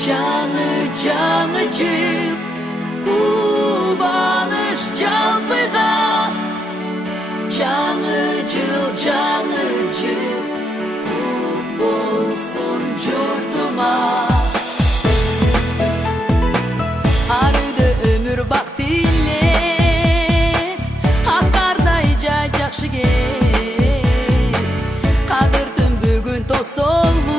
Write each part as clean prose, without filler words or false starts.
жаңы жыл қубаныш жалпыға жаңы жыл құт болсын жұртыма арыды өмір бақ тілеп аққардай жай жақшы кел қадіртім бүгін тосолу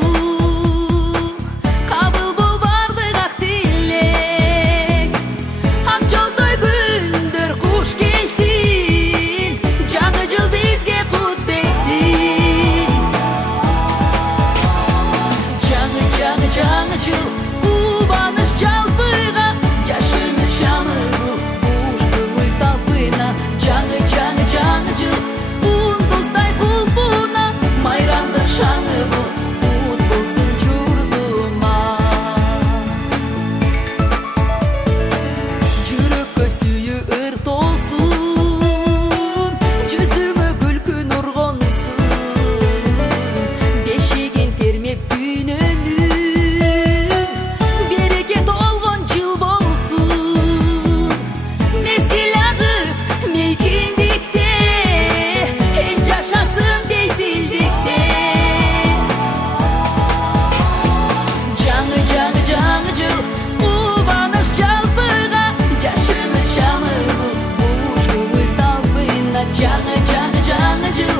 жаңы жыл қубаныш жалпыға жашымыз шамы бұл қуш көңіл талпына жаңы жыл ұндыздай құлпына майрамдың шаңы бұл құт болсын жұртыма жүрекке сүйі ыр толсын жүзіңе күлкі нұр қонсын бешеген термеп түйнені жаңы жыл қубаныш жалпыға жашымыз шамы бұл қуш көңіл талпына жаңы жыл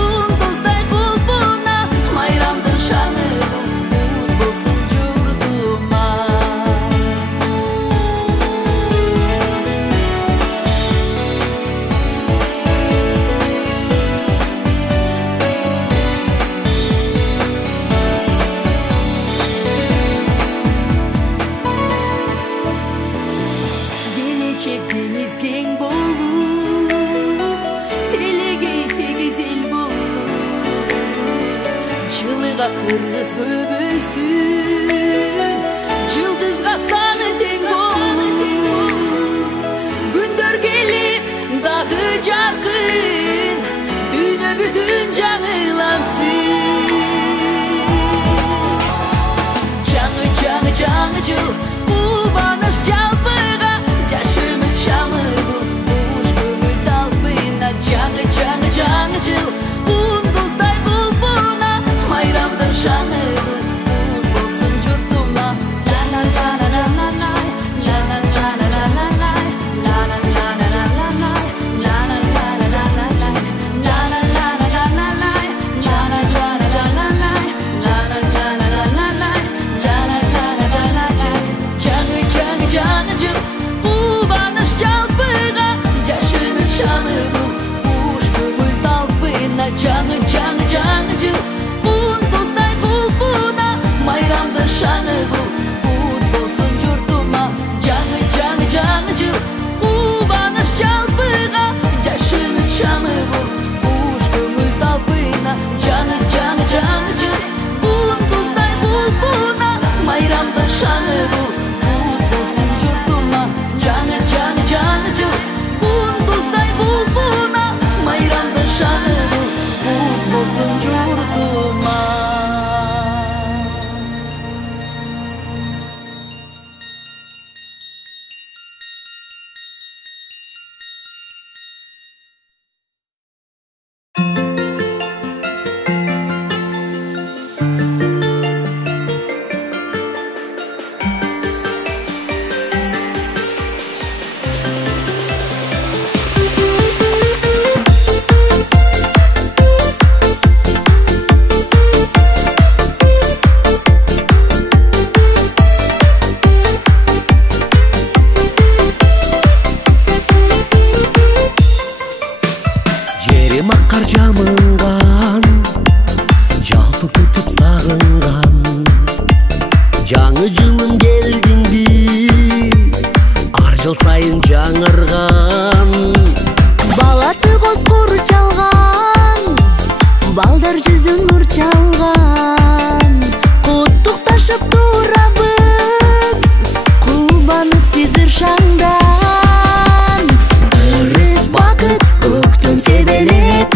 ұндыздай құлпына майрамдың шаңы бұл құт болсын жұртыма Deniz keng болып, елегей тегіз ел болып, жылыға қырғыз көбейсін, жылдызға саны тең болып, күндер келіп, дағы жарқын, дүні бүтін жаңылансын. Жаңы жыл, қубаныш жалпыға, жашымыз шамы бұл қуш көңіл талпына жаңы жыл ұндыздай құлпына майрамдың шаңы бұл құт болсын жұртыма жаңы жыл қубаныш жалпыға жашымыз шамы бұл қуш көңіл талпына жаңы жыл ұндыздай құлпына майрамдың шаңы бұл құт болсын жұртыма жаңы жыл қубаныш жалпыға жашымыз шамы бұл қуш көңіл талпына жаңы жыл ұндыздай құлпына майрамдың шаңы бұл жаңы жыл ұндыздай құлпына майрамдың шаңы бұл құт болсын жұртыма Қар жамынған, жалпы күтіп сағынған, жаңы жылым келдің бі, ар жыл сайын жаңырған. Балаты боз құр чалған, балдар жүзін нұр чалған, құттықташып тұрабыз, қубанып тезір шаңдан. Ырыс бақыт көктем себелеп,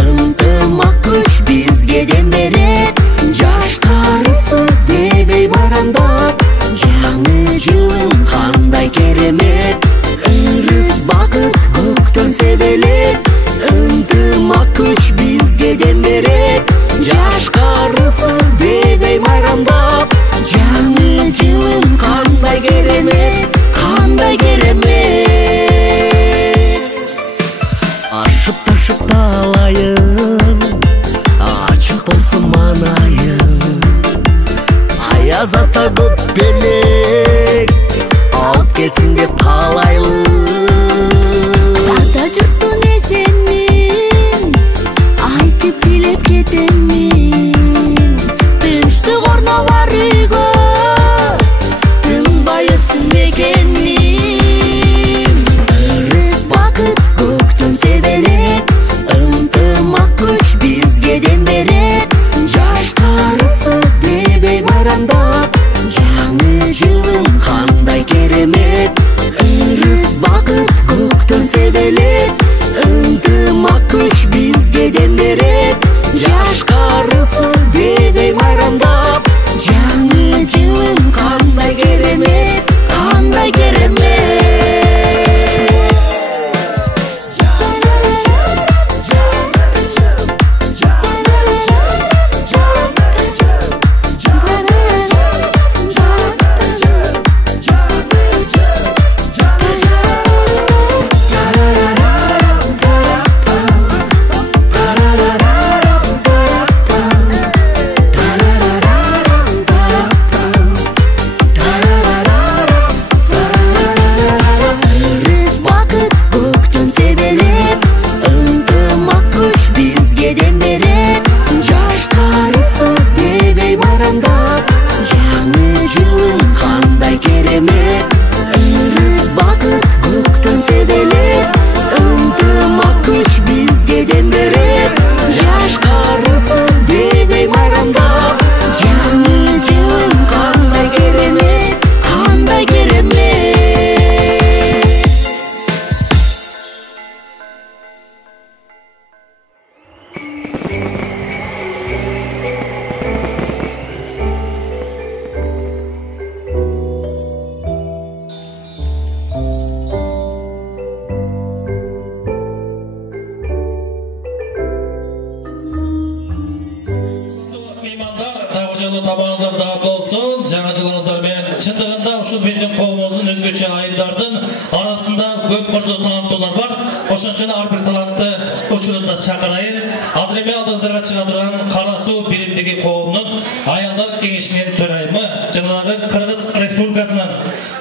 ынтымақ күш бізге дем берет, жаш қарысы дебей марандап, келсин деп каалайлы. Ата журттун эсенин айтып билеп кетемин. Тынчтык орнобар үйгө тынбайсың мекеним. Ырыс бакыт көктөн себелеп, ынтымак күч бизге дем берет. Жашкарысы дебей майрамдап, жаңы жылым кандай керемет. Ырыс бакыт көктөн себелеп, ынтымак күч бизге дем берет. Жашкарысы дебей майрамдап, жаңы жылым кандай керемет, кандай керемет.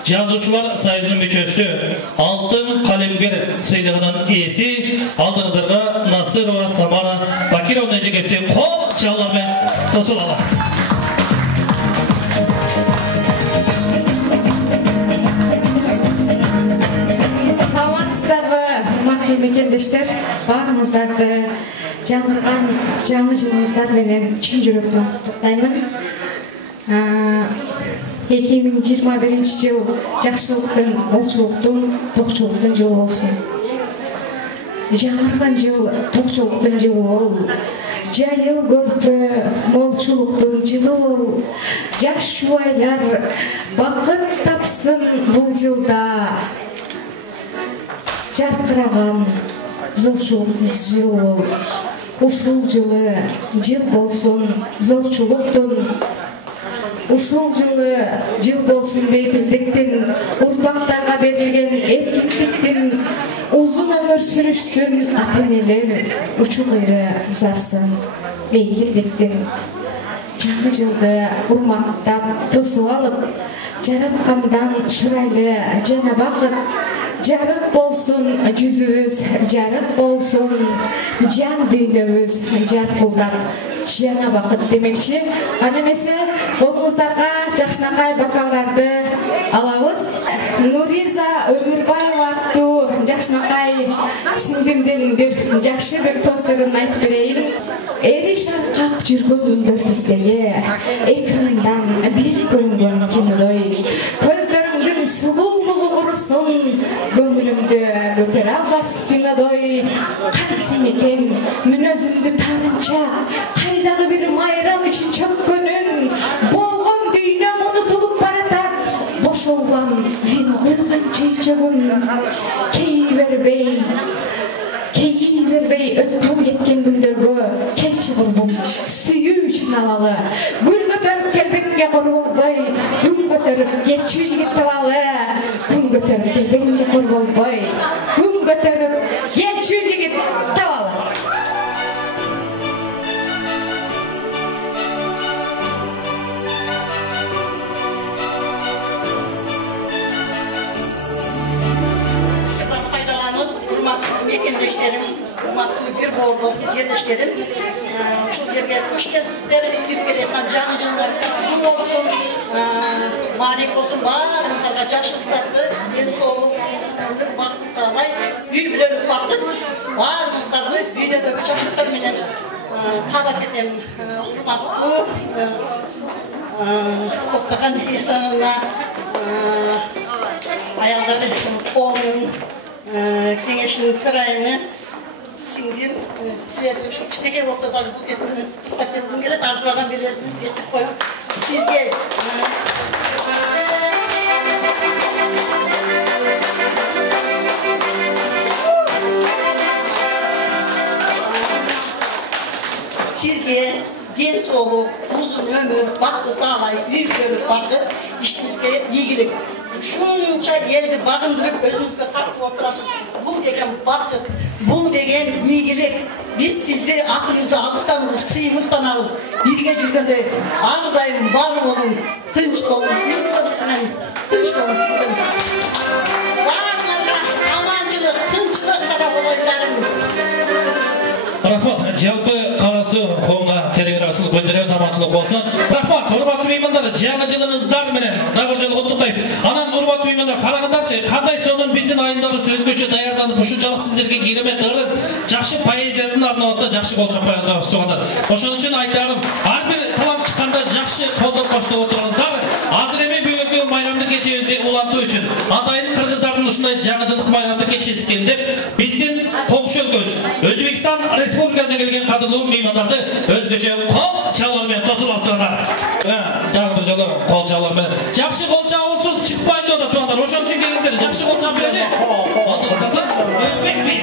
Жазуучулар союзунун мүчөсү Алтын Калемгер сыйлыгынын ээси алдыңыздарга Насырова Самара Бакировна жигерси кол чалуулар менен тосуп алат. Саламатсыздарбы, урматтуу мекендештер, баарыңыздарды жаңырган жаңы жылыңыздар менен чын жүрөктөн куттуктаймын. 2021 жыл жакшылыктын, болчулуктун, токчулуктун жылы болсун. Жаңырган жыл токчулуктун жылы бол. Жайыл көрпө молчулуктун жылы бол. Жаш жубайлар бакыт тапсын бул жылда. Жаркыраган зорчулуктун жылы бол. Ушул жылы жыл болсун зорчулуктун. Ушул жылы жыл болсун бейпилдиктин, урпактарга берилген эркиндиктин, узун өмүр сүрүшсүн ата-энелер, учу кыйры узарсын бейпилдиктин. Жаңы жылды урматтап, тосуп алып, жараткандан сурайлы жана бакыт, жарык болсун жүзүбүз, жарык болсун жан дүйнөбүз, жаркылдап жана бакыт демекчи. Аны эмесе колуңуздарга жакшынакай бокалдарды алабыз. Нуриза Өмүрбаева аттуу жакшынакай сиңдимдин бир жакшы бир тостөрүн айтып берейин. Эри шаркак жүргөн күндөр биздеге, экрандан бир көрүнгөн кинодой. Көздөрүңдүн сулуулугу курусын, көңүлүмдү көтөрө албас спинадой. Кантсем экен мүнөзүмдү тарынча, кайдагы бир майрам үчүн чөккөнүн, болгон дүйнөм унутулуп баратат. Бошолган вино куйган чөйчөгүн, кейи бербей өткөн кеткен күндөргө келчи курбум, сүйүү үчүн алалы. Гүл көтөрүп келбекке кор болбой, күн көтөрүп келчү жигит табалы. Күн көтөрүп келбекке кор болбой, күн көтөрүп келчү жигит табалы. жерлештерим, урматтуу бир боордо жерлештерим, ушул жерге кош келипсиздер, кирип келаткан жаңы жылыңар куттуу болсун, маанилик болсун, баарыңыздарга жакшылыктарды, ден соолук, бактык таалай, үй бүлөлүк бактык, баарыңыздарды дүйнөдөгү жакшылыктар менен каалап кетем. Урматтуу Токтоган Ихсановна, аялдары коомдун кеңешинин төрайымы, сиңдим, силерге ушу кичинекей болсо дагы бул кетүүнү тапшыргым келет, арзыбаган билетин кечирип коюм. Сизге ден соолук, узун өмүр, бакыт таалай, үй бүлөлүк бакыт, ишиңизге ийгилик. Ушунча элди багындырып, өзүңүзгө тартып отурасыз. Бул деген бакыт, бул деген ийгилик. Биз сизди атыңызды алкыстан уруп сыймыктанабыз. Бирге жүргөндө ар дайым бар болуң, тынч болуң. Тынч болуң сиздин. Барларга аманчылык, тынчтык сана болойларың. Рахмат, жалпы карасы коомго терең ыраазычылык билдиребиз, аманчылык болсун. Рахмат, урматтуу меймандар, жаңы жылыңыздар менен дагы жолу куттуктайбыз. Анан урматтуу меймандар, караңыздарчы, кандай сонун биздин айымдарыбыз өзгөчө даярданып, ушунчалык сиздерге керемет ырым, жакшы поэзиясын арнап атса жакшы болчок баягындабыз туугандар. Ошон үчүн айтарым, ар бир талап чыкканда жакшы колдоп коштоп отуруңуздар. Азыр эми бүгүнкү майрамдык кечебизди улантуу үчүн атайын кыргыздардын ушундай жаңы жылдык майрамдык кечеси деп биздин коңшу өлкөбүз Өзбекстан Республикасынан келген кадырлуу меймандарды өзгөчө кол чабуулар менен тосулуп тургандар. Дагы бир жолу кол чабуулар менен. Жакшы кол чабуулсуз чыкпайт да тургандар. Ошон үчүн келиңиздер, жакшы кол чабып берели. Өзбек би.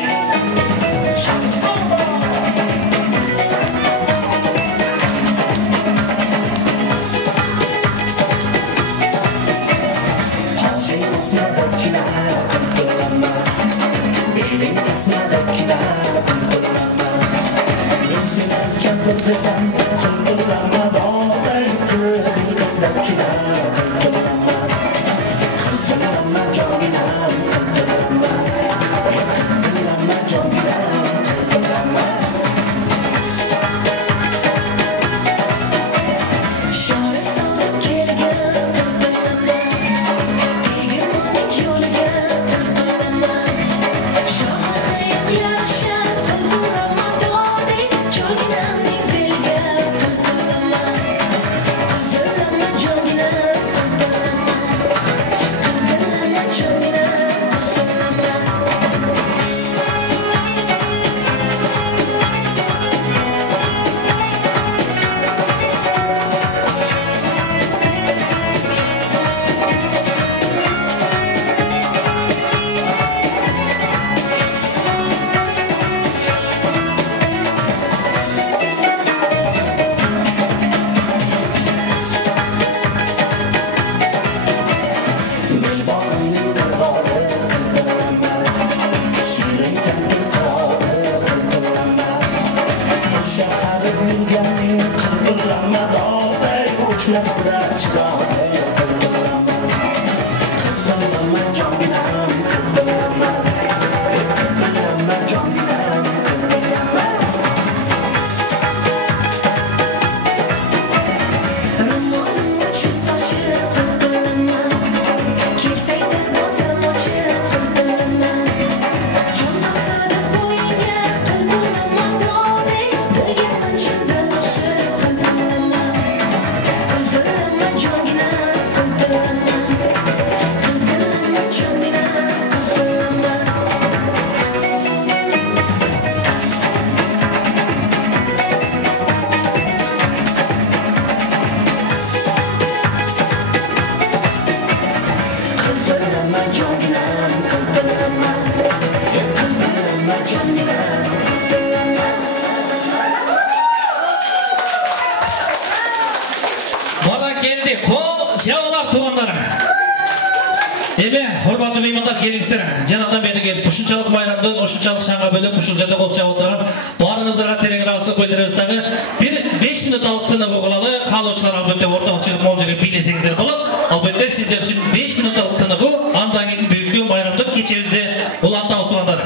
Hormatlı meymanlar gelingizler. Janadan beri gelip ушунчалык майрамдын ушунчалык шаңга бөлүп ушул жерде кол чабып турган баарыңыздарга терең ыраазычылык билдиребиз. Дагы бир 5 мүнөт алып тыныгып калалы. Каалоочулар албетте ортого чыгып могу жерге бийлесеңиздер болот. Албетте сиздер үчүн 5 мүнөт алып тыныгуу, андан кийин бүгүнкү майрамдык кечебизди улантабыз туугандар.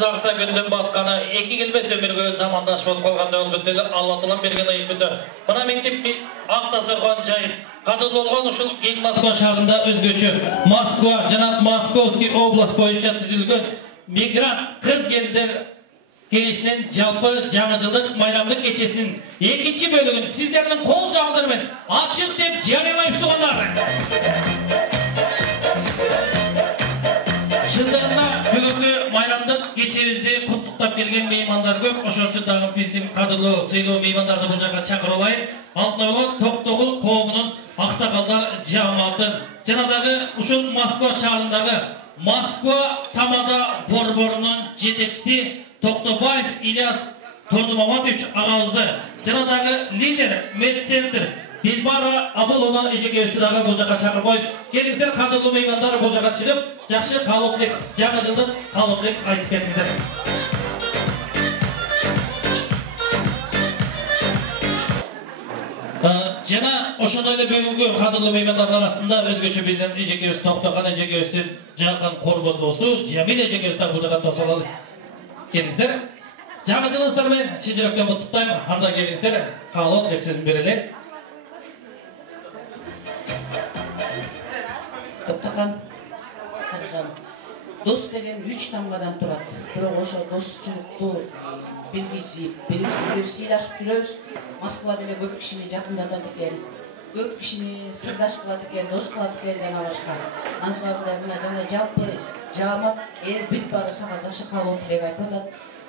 Кыз ақса күнден батқаны, екі келбес өмірге замандаш болып қалғанда өлбіттелі Аллатылан берген ай күнді. Бұна мектеп ақтасырған жайып, қадырлы олған ұшыл кең Москва шағында өзгөчі. Москва, жана Московский область бойынша түзілген мигрант қыз келдер кеңешінен жалпы жаңажылдық майрамдық кечесін екінші бөлігін сіздердің қол жағылдарымен ашық деп жариялайып соғандар. Шындығында бүгінгі майрамдық кечемізде құттықтап келген меймандар көп. Ошончудағы біздің қадырлы сыйлы меймандарды бұл жаққа шақырылайын. Алтынойған Тоқтоғыл қауымының ақсақалдар жаматы жанадағы ұшыл Москва шағындағы Москва Тамада борборының жетекшісі Тоқтобаев Ильяс Тордымаматович ағауызды жанадағы лидер медцентр Дилбара Абылұлы ежегеуістідағы бұл жаққа шақыр қойып, келіңіздер қадырлы меймандар бұл жаққа шығып, жақсы қалуқлық, жаңа жылдық қалуқлық айтып кетіңіздер. Жана ошондой бүгүнкү кадырлуу меймандардын арасында өзгөчө биздин эжекебиз Токтоган эжекебиздин жакын корбон досу Жамил эжекебиз дагы бул жакка тосолалы. Келиңиздер. Жаңы жылыңыздар менен чын жүрөктөн куттуктайм. Анда келиңиздер. Каалоо тилек сөзүн берели. Токтоган дос деген 3 тамгадан турат. Бирок ошо достчулукту белгиси, бири-бирибизди сыйлашып жүрөбүз. Москва деле көп кишини жакындатат экен, көп кишини сырдаш кылат экен, дос кылат экен жана башка. Ансырда мына жана жалпы жаамат эл бүт баары сага жакшы каалоо тилек айтып атат.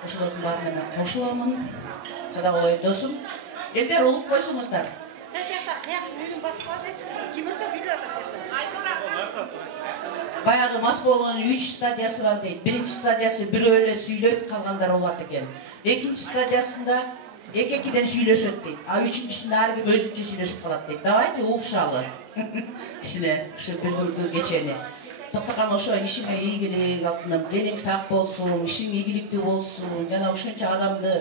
Ошолордун баарына мен кошуламын. Сада болой досум. Элдер угуп койсуңуздар. Баягы Москванын 3 стадиясы бар дейт. Биринчи стадиясы бирөө эле сүйлөйт, калгандар угат экен. Экинчи стадиясында эки-экиден сүйлөшөт дейт. А үчүнчүсүндө ар ким өзүнчө сүйлөшүп калат дейт. Давайте угушалы. Кичине ушу бүгүнкү кечени. Токтоган ошо ишиңе ийгилик алтыным, денең сак болсун, ишиң ийгиликтүү болсун, жана ушунча адамды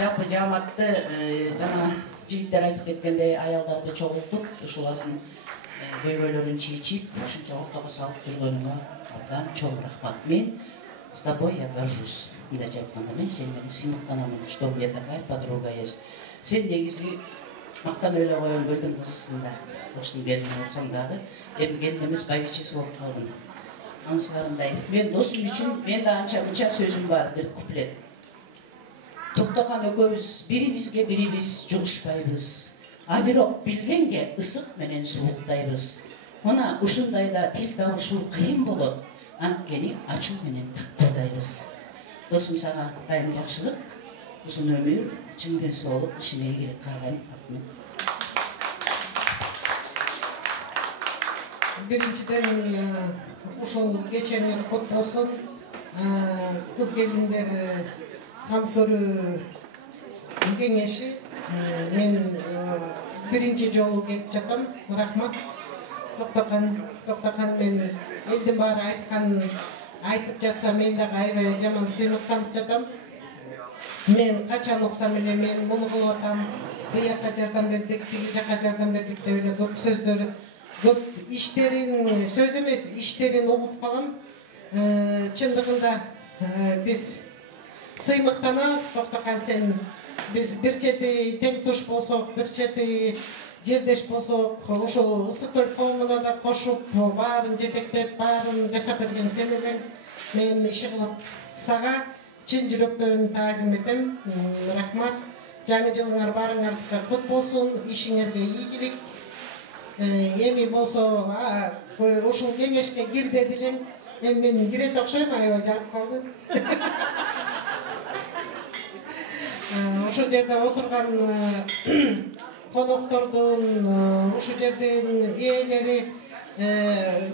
жалпы жааматты жана жигиттер айтып кеткендей аялдарды чогултуп, ушулардын көйгөйлөрүн чечип, ушунча ортого салып жүргөнүңө абдан чоң рахмат. Мен с тобой я горжусь. Мындайча айтканда мен сени менен сыймыктанамын, что у меня такая подруга есть. Сен негизи мактанып эле койгон көлдүн кызысың да. Ошонун келини болсоң дагы, эми келин эмес байбичеси болуп калдың. Ансырандай. Мен досум үчүн мен да анча-мынча сөзүм бар, бир куплет. Токтоган экөөбүз бирибизге бирибиз жугушпайбыз. А бирок билгенге ысык менен сууктайбыз. Мына ушундайда тил табышуу кыйын болот. Анткени ачуу менен таттуудайбыз. Досум сага дайым жакшылык, узун өмүр, чың ден соолук, ишине ийгилик каалайм. Биринчиден ушул кечени кут болсун. Кыз келиндер камкөрүү кеңеши мен биринчи жолу келип жатам. Рахмат. Токтоган мен элдин баары айткан айтып жатса мен дагы аябай жаман сыймыктанып жатам. Мен качан уксам эле мен муну кылып атам, бияка жардам бердик, тиги жака жардам бердик деп эле көп сөздөр, көп иштерин, сөз эмес, иштерин угуп калам. Чындыгында биз сыймыктанабыз. Токтоган сен биз бир чети тең туш болсок, бир чети жердеш болсок, ошол ысык көл коомуна да кошуп, баарын жетектеп, баарын жасап берген сен элең. Мен иши кылып сага чын жүрөктөн таазим этем. Рахмат. Жаңы жылыңар баарыңарга кут болсун, ишиңерге ийгилик. Эми болсо ушул кеңешке кир дедилем. Эми мен кирет окшойм, аябай жагып калды. Ошол жерде отурган коноктордун, ушул жердин ээлери,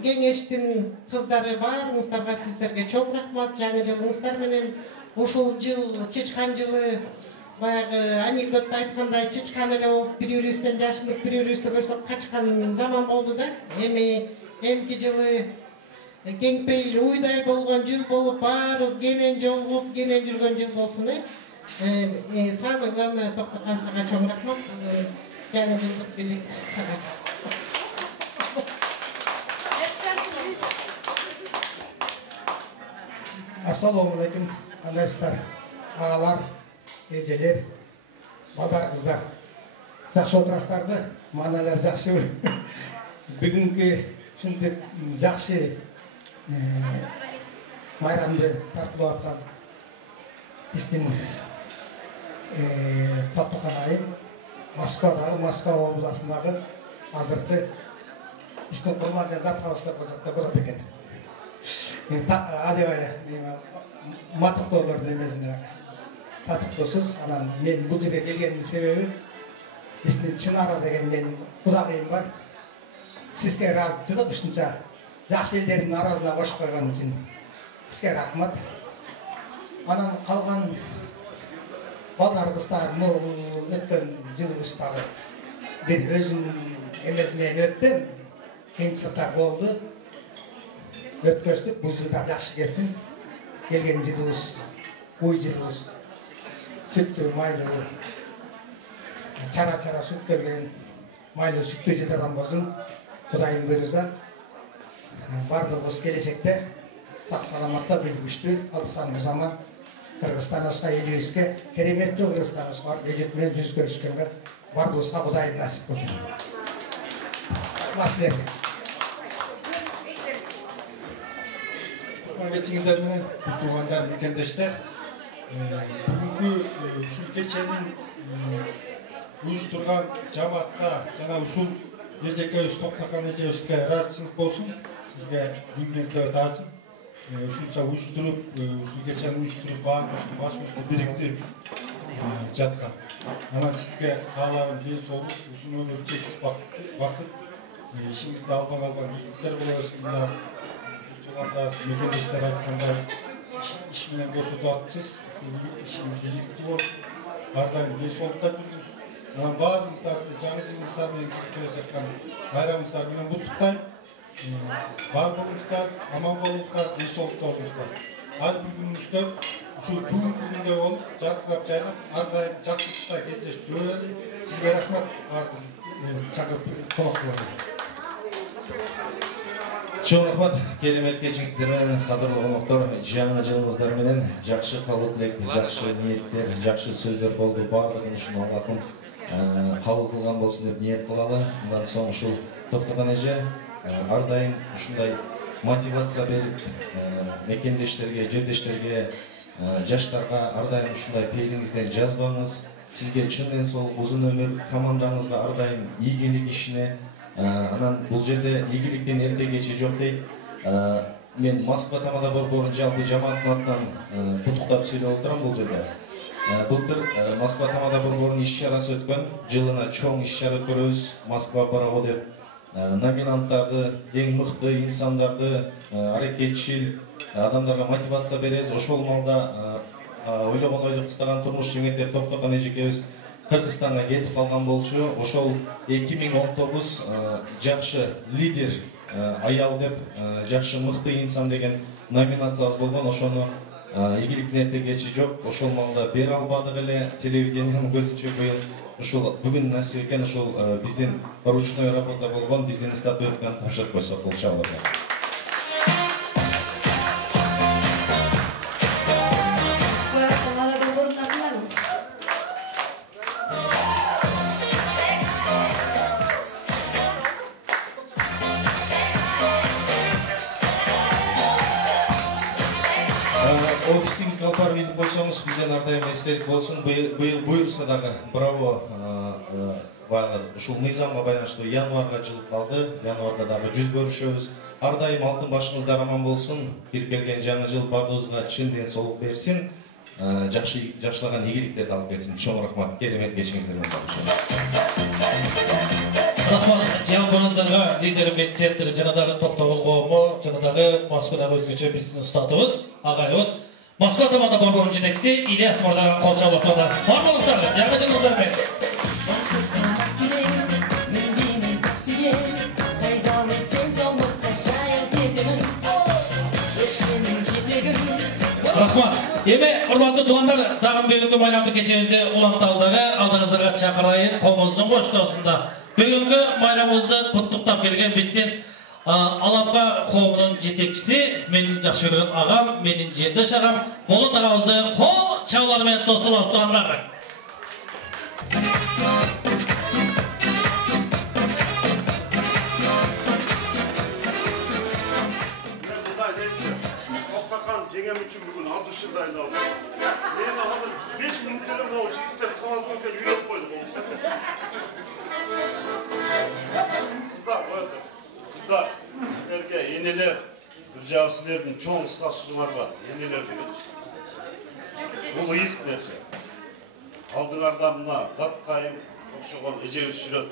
кеңештин кыздары баарыңыздарга сиздерге чоң рахмат. Жаңы жылыңыздар менен ушул жыл чычкан жылы баягы анекдотто айткандай чычкан эле болуп бири-бирибизден жашынып, бири-бирибизди көрсөк качкан заман болду да. Эми эмки жылы кеңпейил уйдай болгон жыл болуп, баарыбыз кенен жолугуп, кенен жүргөн жыл болсун. Самое главное, Токтоган сага чоң рахмат. Жаңы жылдык белек сага. Ассаламу алейкум. Кандайсыздар? Ағалар, ежелер, балдар, қыздар. Жақсы отырасыздарбы? Маналар жақсы. Бүгінгі шынтып жақсы майрамды тартылып атқан біздің Тоқтыққан айым Москвадағы, Москва обласындағы азырқы біздің құрманды датқауыстар қозақта болады екен. Адебая, матық болғырдың емесіне татық досыз. Мен бұл жерге келгенім себебі біздің Шынара деген мен құдағиым бар. Сізге разылық үшінші жақсы елдердің аразына қошып қойған үшін сізге рахмат. Анан қалған балдарымыздар өткен жылымыздағы бір өзім емесімен өттім. Қиыншылықтар болды. Өткөстік, бұл жылдар жақсы келсін. Келген жылымыз, ой жылымыз сүтті, майлы, чара-чара сүт берген, майлы сүтті жылдардан болсын. Құдайым көрізі. Бардығыз келешекте сақ-саламатта білгішті, алысаны заман Қырғызстан осқа елуеске, кереметті Қырғызстан осқа бежетімен жүз көріскенге бардығызға Құдайым насip қылсын. Масылерге. Geçtiğinizler менен tuğanlar, mekendештер, бүгінгі ушул кеченин уюштурган жамаатка жана ушул эжекебиз Токтокон эжебизге ыраазычылык болсун, сизге миң мәртебе таасим. Ушунча уюштуруп, ушул кечени уюштуруп, башыбызды бириктирип жаткан. Анан сизге кааларым ден соолук, узун өмүр, чексиз бакыт, ишиңизде албан калган ийгиликтер боло берсин. Мекендештер айткандай иш менен кошутуп атсыз, ишиңиз ийгиликтүү болуп, ар дайым ден соолукта жүрүңүз. Анан баарыңыздарды жаңы жылыңыздар менен кирип келе жаткан байрамыңыздар менен куттуктайм. Бар болуңуздар, аман болуңуздар, ден соолукта болуңуздар. Ар бир күнүңүздө ушул бүгүнкү күндө болуп, жаркырап жайнап, ар дайым жакшылыкта кездешип жүрө берели. Сизге рахмат, бардым чакырып конок кылып. Чоң рахмат, керемет кечиңиздер менен, кадырлуу коноктор, жаңы жылыңыздар менен жакшы кабыл тилек, жакшы ниеттер, жакшы сөздөр болду. Баардыгын ушуну Аллахым кабыл кылган болсун деп ниет кылалы. Мындан соң ушул Токтокон эже ар дайым ушундай мотивация берип, мекендештерге, жердештерге, жаштарга ар дайым ушундай пейилиңизден жазбаңыз. Сизге чын ден соолук, узун өмүр, командаңызга ар дайым ийгилик ишине. Анан бул жерде ийгиликтен эрте кечи жок дейт. Мен Москва тамада борборун жалпы жамааттын атынан куттуктап сүйлөп отурам бул жерде. Былтыр Москва тамада борборунун иш-чарасы өткөн, жылына чоң иш-чара өткөрөбүз. Москва барабы деп номинанттарды, эң мыкты инсандарды, аракетчил адамдарга мотивация беребиз. Ошол маалда ойлогон ойду кыстаган турмуш жеңет Токтокон эжекебиз Кыргызстанга кетип калган болчу. Ошол 2019 жакшы лидер аял деп, жакшы мыкты инсан деген номинациябыз болгон. Ошону ийгиликтин эрте кечи жок. Ошол маалда бере албадык эле, телевидениянын көзүнчө быйыл ушул бүгүн насип экен, ушул биздин ручной работа болгон, биздин статуэтканы тапшырып койсок болчу аларга. Офисиңизге алып барып илип койсоңуз, бизден ар дайым эстелик болсун. Быйыл буюрса дагы браво, баягы ушул мыйзамга байланыштуу январга жылып калды. Январда дагы жүз көрүшөбүз. Ар дайым алтын башыңыздар аман болсун. Кирип келген жаңы жыл бардыгыбызга чын ден соолук берсин. Жакшылаган ийгиликтерди алып келсин. Чоң рахмат. Керемет кечиңиздер менен. Рахмат, жалпыңыздарга лидер медсеттер жана дагы Токтогул коому, жана дагы Москвадагы өзгөчө биздин устатыбыз, агайыбыз, Москва тамада борборунун жетекчиси Ильяс мырзага кол чалып атат. Бар болуңуздар, жаңы жылыңыздар менен. Рахмат. Эми урматтуу туугандар, дагы бүгүнкү байрамдык кечебизди уланталдагы алдыңыздарга чакырайын, коомубуздун коштоосунда. Бүгүнкү байрамыбызды куттуктап келген биздин Alapka kovumunun жетекçisi, menin жақсы көрген ағam, menin жердеш ағам, Болот ағамызды қол чауларымен тосып алсаңдар. Жеңем үшін бүгін 6 жылда айналды. Мен қазір 5 минуттен ол жігіттер қалан көтен үйретіп қойды бұл кісі. Қыздар, сіздерге енелер, бір жағы сіздердің чоң ұстасушылар бар, енелер деген. Бұл иық нәрсе. Алдыңарда мына датқайым, оқшыған ежеуіз жүреді.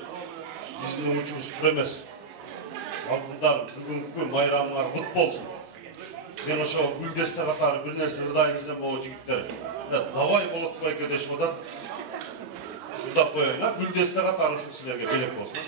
Біздің ұмычуыз күремес. Алдыңдар бүгінгі майрамыңар бұт болсын. Мен ошо гүлдесте катары бир нерсе ырдайыңыздан могу жигиттер. Давай болот кой кедеш бодан. Ырдап коеюн, гүлдесте катары ушу силерге белек болсун.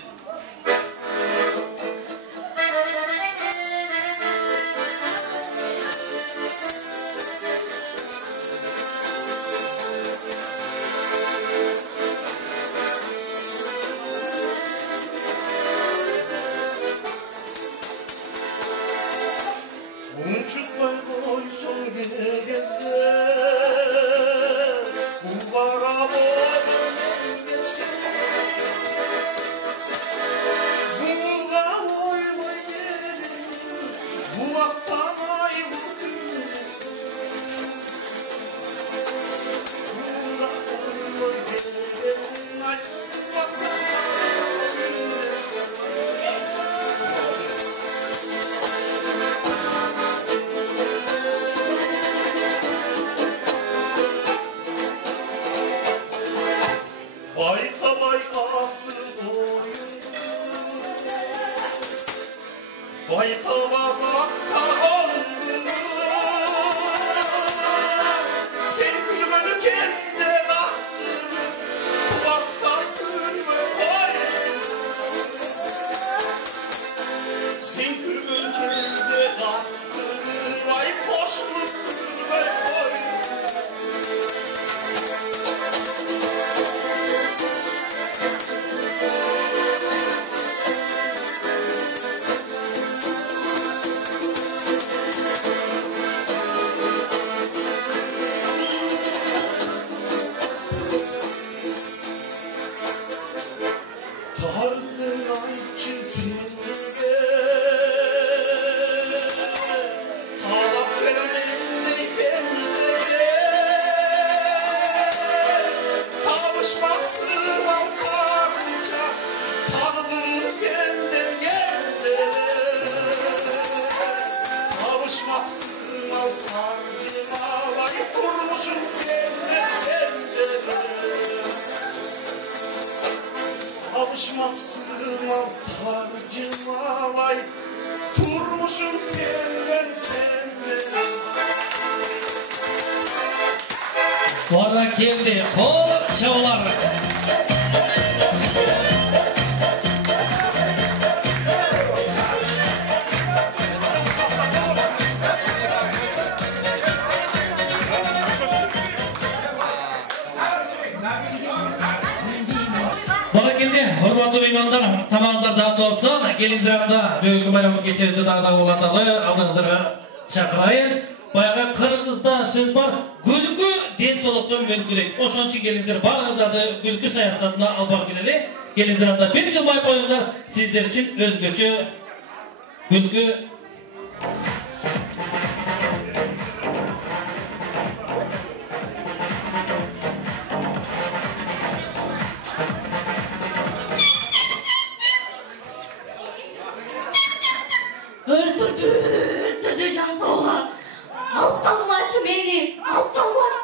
Sonra geldi, kol çavalar. Hurmatlı mehmanlar, tamamlar dağıtı olsun. Gelinizlerinde bugün bayramı geçirdi dağda olandalı aldığınızlara çakırayın. Bayağı Kırgız'da söz var. Gülgü den soluktan mülküleydi. Oşonçu gelinizler barınızlarda gülgü sayasatına almak bileli. Gelinizlerinde bir yıl bay boyunlar sizler için özgürcü gülgü Öldürdü Cansu'ya. Alpalmaç beni, alpalmaç.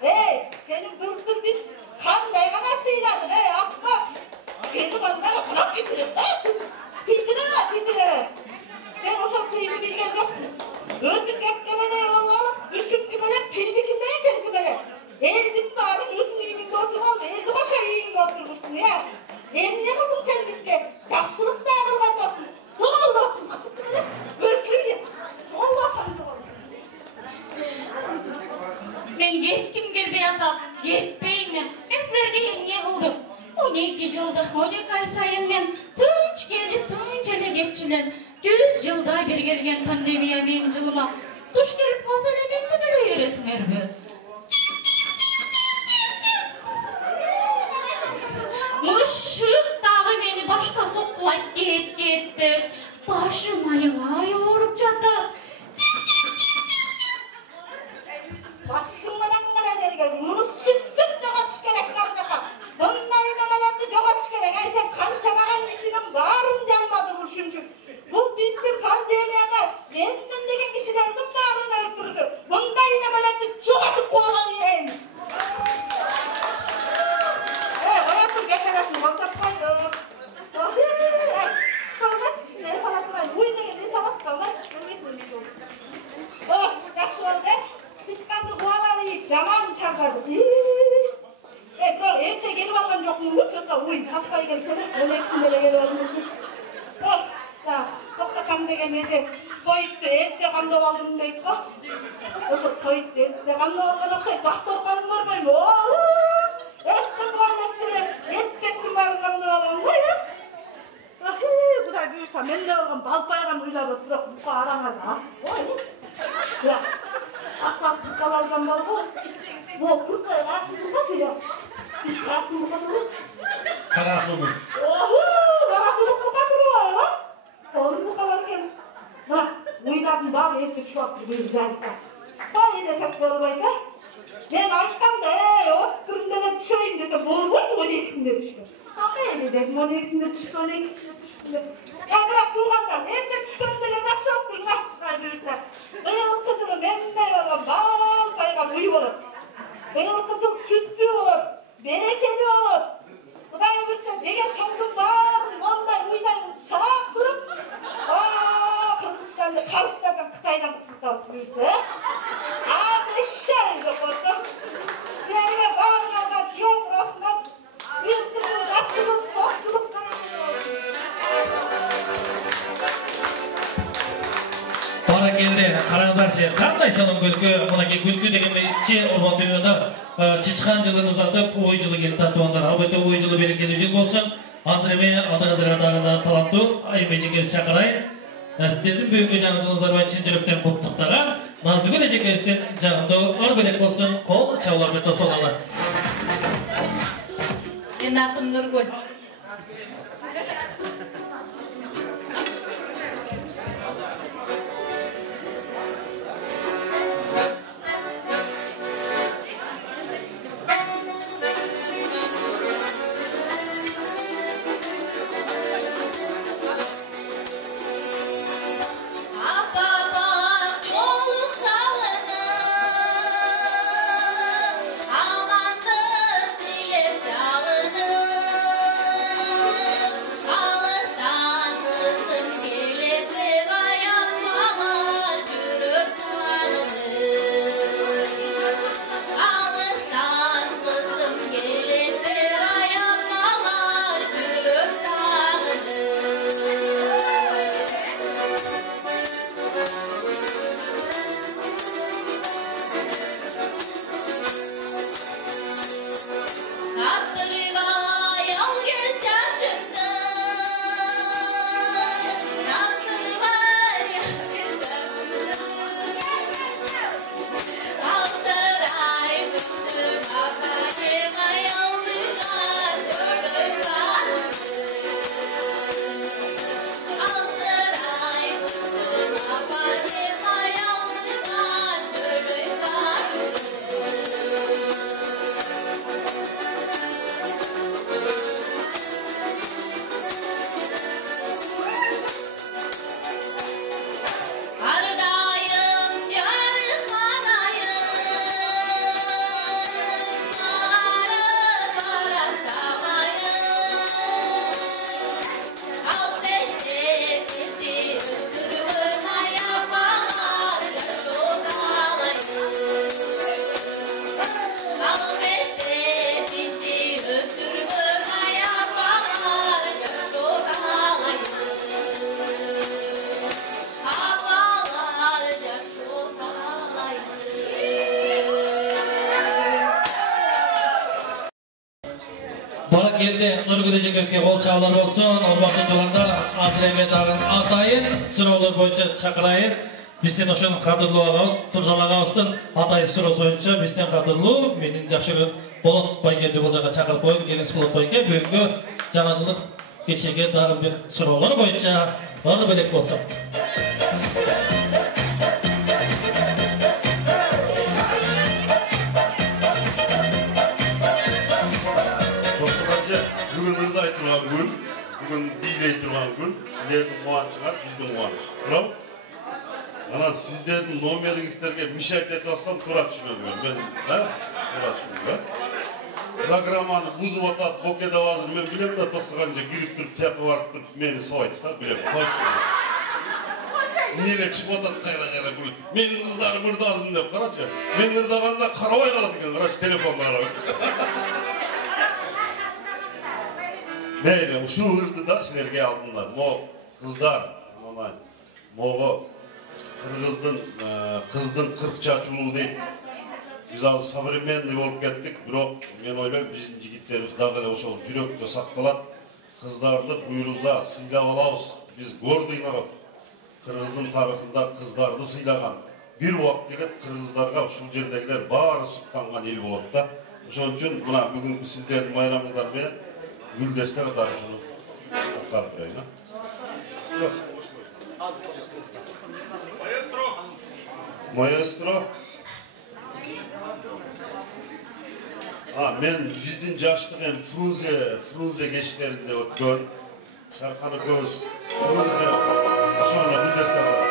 Hey! Senin bülbül biz kanday kana sıyladın ey akmak. Kendi kandaga bırak getirip titreme. Sen oşa sıyını bilgen yoksun. Özün kepkemene yolu alıp, üçün kümele, pillikindeye kepkemele. Eldin bari özün iyiliğinde oturmalı, eldi başa iyiliğinde oturmuşsun ya. Ne kıldın sen bizde? Yakşılık da kılmayacaksın. Doğal oturmasın kümele, börkülüyor. Allah'ım doğal. Ben gittim gelbey atam, gitpeyim ben sizlerge yenge kıldım. 12 yılda 12 ay sayın men tınç gelip tınç ele geçilen 100 yılda bir gelgen pandemiya men жылыма tuş gelip kalsa elementi böyle yeresiner be. Mışık dağı beni başka soklayıp gitti. Başım ayıma yoğurup jatar. Başım bana dergen, bunu süstüp joğa düşkerek var jaka. Bunday nemelerdi joğa düşkerek, ay sen kançalagan kişinin barın yanmadı bu şunçuk. Bu bizim pandemiyada men degen kişilerдің barın öldürdü. Bunday nemelerdi joğa koygan yen. Oyatur gekerasın, olacak koydu. Salma çıksın, salat durayım. Uyuna geldi, salat kalmaz. Ölmesin bir yolu. Oh, yakşı oldu. Çıçkandı kovaları yiyip, jaman çarpardı. Bro, evde gelip algan yok mu? Uçurda uyun, saçkayı gelip çöre. Öyle ikisinde gelip aldım. Oh, ya, toqtakan degen ece. Toyittu, evde kamdap aldım deyip bak. Oşo toyittu, evde kamdap algan okşayıp, dastorkanın görmeyim. Eşte tuvaletleri, etketim barın kamdap algan koy ya. Kuday buyursa, men de olgan balpaygan uylar oturup, buka arаңar as. Ya, asal bukalardan var bu. Bu kurtay, asıl bukası ya. Asıl bukası bu. Karasını. Karasını bukası bu ya. Doğru bukalar kim? Bak, uylardan bağı ettik şu atlı bir güzellikler. Bana desek olmaydı. Ben ayttam da, oturun düşeyim dese, bol o ikisinde düştü. Ama öyle dedim, o ikisinde düştü, o ikisinde düştü. Kadrak durğandan, evde düşkönde ne nakşı attın, nakşıklar bürürse. Benim kızımı menden olan bal paygan uyu olur. Benim kızım sütlü olur, berekeli olur. Kuday bürürse, jegen çamdın barın, onday uydan sağak durup, Kırgızistan'da, Karıslardan, Kıtay'dan kutlusu bürürse. Eşeği yok olsun. Yerine bağırlardan çok rahmet. Bir kızın açılıp, dostçuluk Bana geldi, karangızlarçı, qanday sanım gülkü, bunaki gülkü degende içi Urban Bey'de Çiçkan жылын uzatып, ой жылы келіп татуандар, абайта ой жылы берекелі жыл болсын. Азыр еме Адағызыр адағында таланту, айымбай жекелі шақырайын. Сіздердің бүйінгі жаңы жылыңыздармен шын жүректен құттықтаған, Назгүл Ежекелістен жағымды өр бөлек болсын, қол чаулармен тосылалы. Мен атым Нұргүл. Amandır diye çağırdı. Bana geldi Nurgül Eceköz'e kol çağlar olsun. Olmakta duranda Azremet ağın atayın. Sıralar boyunca çakırayın. Bizden oşun kadırlı ağız. Turdalı ağızdan atayı sırası boyunca bizden kadırlı. Benim jakşılığın Bolat Bayken'de olacağı çakırıp koyun. Gelin Bolat Bayken. Bugünkü жаңажылдық кечеге дағы bir сұраулар бойынша барды бөлек болсын. Бүгін ырдай тұрған күн, бүгін билей тұрған күн, сіздердің қуанышыңа біздің қуаныш. Тұрау? Ана сіздердің номеріңіздерге мешайт етіп алсам тұра түсінеді. Мен тұра түсінеді. Программаны бұзып отады, бокеда вазыр, мен білем да тоқтаған же кіріп тұрып, тәпі барып тұрып, мені сауайды да, білем, неге шығып отады қайра-қайра күліп. Менің қыздарым ырдазын деп, қарашы. Мен ырдағанда қарабай қалады екен, қарашы, телефонға қарабай. Мейлі, ұшу ұрды да сілерге алдыңдар. Мо қыздар, моғы қыздың 40 чачулы дейді. Biz az современный болып кеттік, бірақ мен ойлаймын, біздің жігіттеріміз дағы ошол жүректе сақталады. Қыздарды бұйруза сыйлап алабыз. Біз гордый народ. Қырғыздың тарихында қыздарды сыйлаған. Bir уақыт келеді, қырғыздарға ушул жердегілер бары сұқтанған ел болады да. Ошон үчүн мына бүгүнкү сиздердин байрамыңыздар менен гүлдесте катары ушуну аткарып берейин. Маэстро. Men bizden jaşlık hem Frunze geçlerinde ötkön. Sarkanı göz, Frunze, sonra Hüldes'ten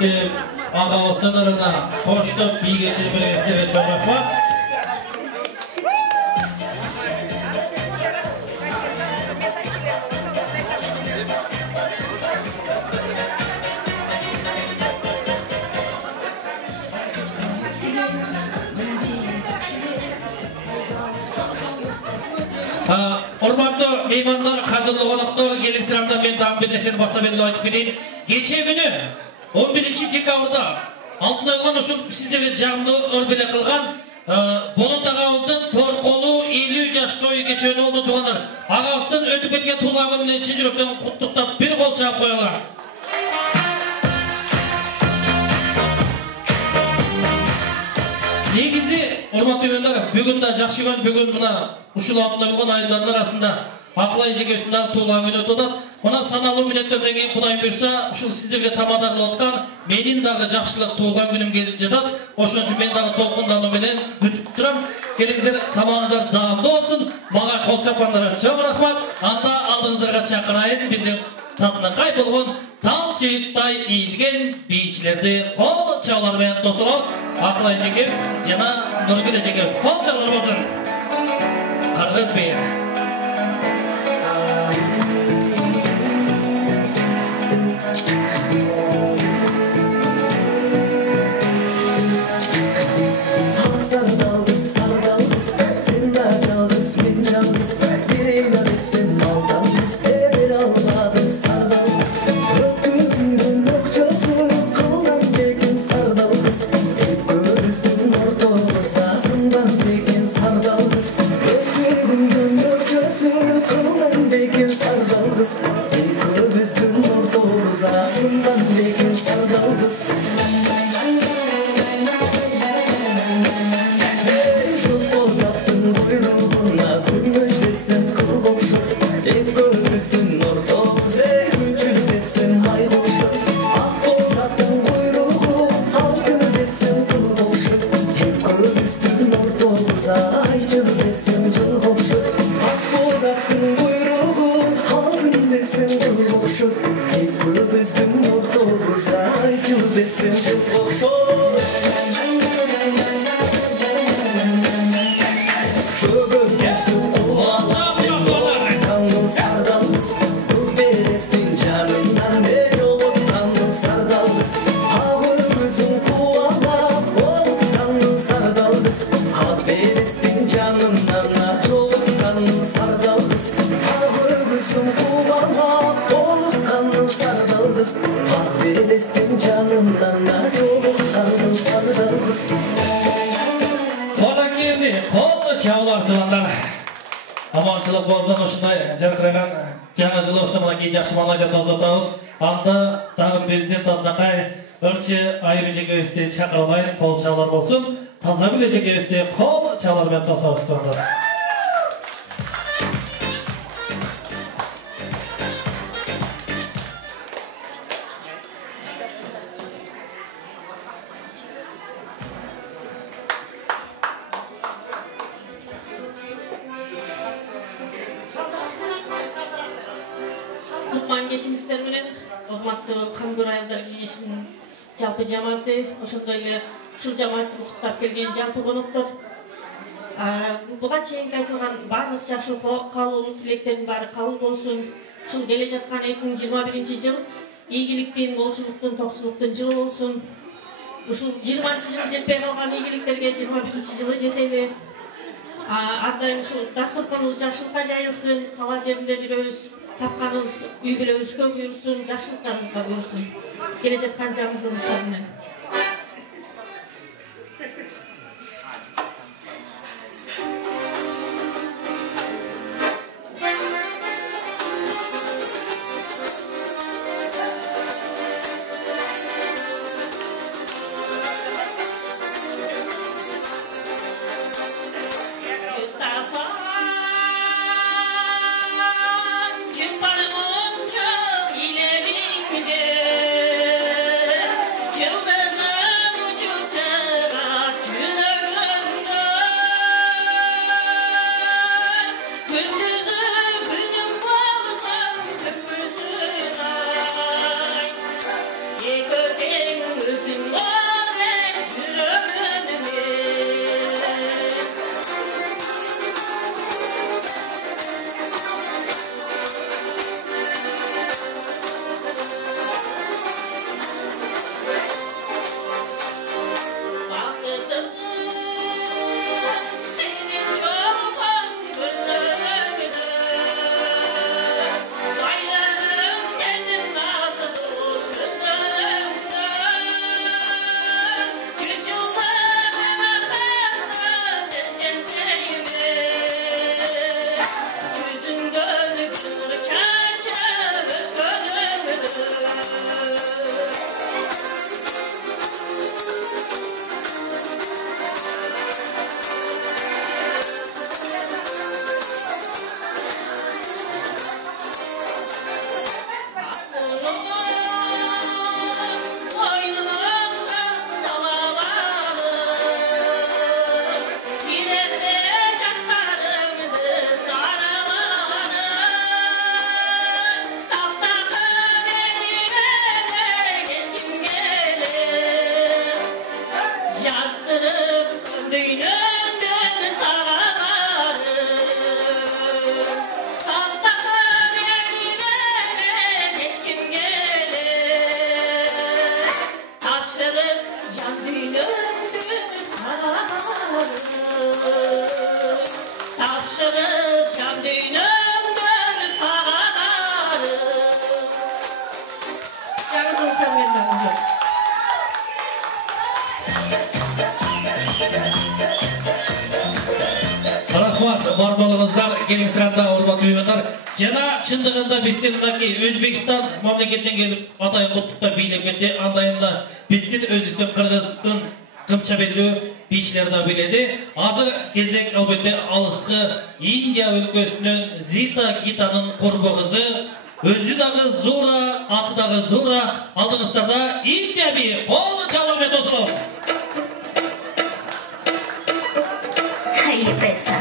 Ертіп, ағалыстан ұрына қоштып, бей кечіріп біргестерге чоң рахмат. Урматтуу меймандар, кадырлуу коноктор, келесирамда мен дагы бир нерсени баса белгилеп айтып кетейин. Кече күнү 11-декабрда алтын ойгон ушул сиздерге жагымдуу өрбеле кылган Болот агабыздын торколу 50 жашка ой кечени болду туугандар. Агабыздын өтүп кеткен туулган күнү менен чын жүрөктөн куттуктап бир кол чаап коелу. Негизи, урматтуу меймандар, бүгүн да жакшы күн, бүгүн мына ушул алтын ойгон айылдарынын арасында Акылай жекесинин дагы туулган күнү өтүп атат. Мына саналуу мүнөттөрдөн кийин Кудай буйрса, ушул сиздерге тамада кылып аткан менин дагы жакшылык туулган күнүм келип жатат. Ошон үчүн мен дагы толкундануу менен күтүп турам. Келиңиздер, тамагыңыздар даамдуу болсун. Мага кол чапкандарга чоң рахмат. Анда алдыңыздарга чакырайын биздин татынакай болгон тал чыйыктай ийилген бийчилерди кол чабуулар менен тосолобуз. Акылай жекебиз жана Нургүл жекебиз кол чабуулар болсун. Кыргыз бей. Аманчылык болсун, ушундай жаркыраган жаңы жылы мынакей жакшы маалайды тазатабыз. Анда дагы президент атынакай ырчы айры жекебизди чакырып алайын, кол чабуулар болсун. Таза биле жекебизди кол чабуулар менен тособуз туугандар. Geçinizler bilen Urmаттуу Кандыр айылдар кеңешинин жалпы жамааты, ошондой эле ушул жамаатты куттуктап келген жалпы коноктор. Буга чейин айтылган баардык жакшы каалоолуу тилектердин баары кабыл болсун. Ушул келе жаткан 2021-жыл ийгиликтин, болчулуктун, токчулуктун жылы болсун. Ушул 20-жыл жетпей калган ийгиликтерге 21-жылы жетели. Ар дайым ушул дасторконубуз жакшылыкка жайылсын, талаа жеринде жүрөбүз. Тапқаныңыз үй бүлөңүзгө буйрсун, жакшылыктарыңызга буйрсун. Келе жаткан жаңы жылыңыздар менен. Yıldız Jaktırıp düğünümden sağlarım. Allah'ın yerine kim gelir? Açılıp can düğünümden sağlarım. Tapşırıp can düğünümden sağlarım. Yarısını sevmeyenler hocam. Rahmat, barbalığızlar, gelin sırada hormat duymalar. Jana çındığında bizden Özbekistan memleketinden gelip Atay Kutluk'ta biylekmedi. Andayında bizden Özbekistan, Kırgızistan, Kımçabedri bişlerden biledi. Hazır кезек elbette alısqı India ülkesinin Zita Gita'nın kurbu kızı. Özü dağı Zura, atı dağı Zura. Aldığınızlarda India bir kolu çalım ve dostlarımız. Hey pesa.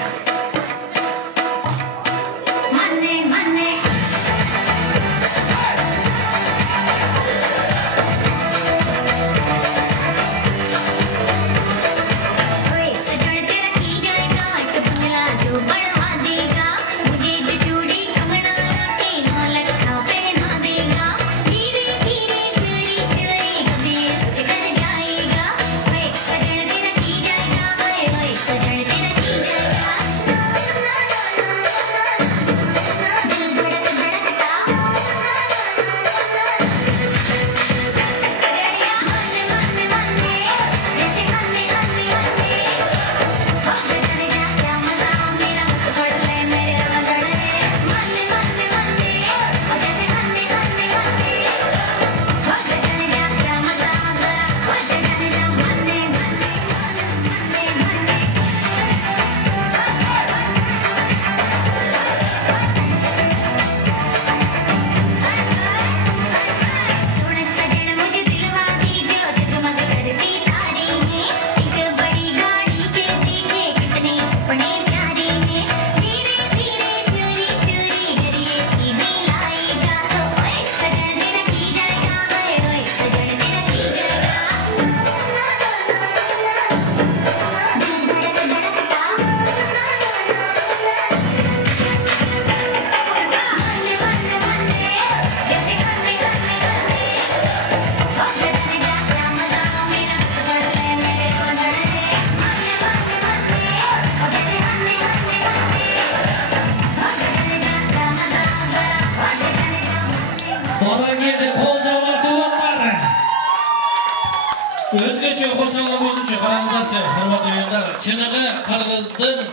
Özgöçe kolçalar bozunca karanızlarca hormat duyuyorlar. Çınığı Kırgızdın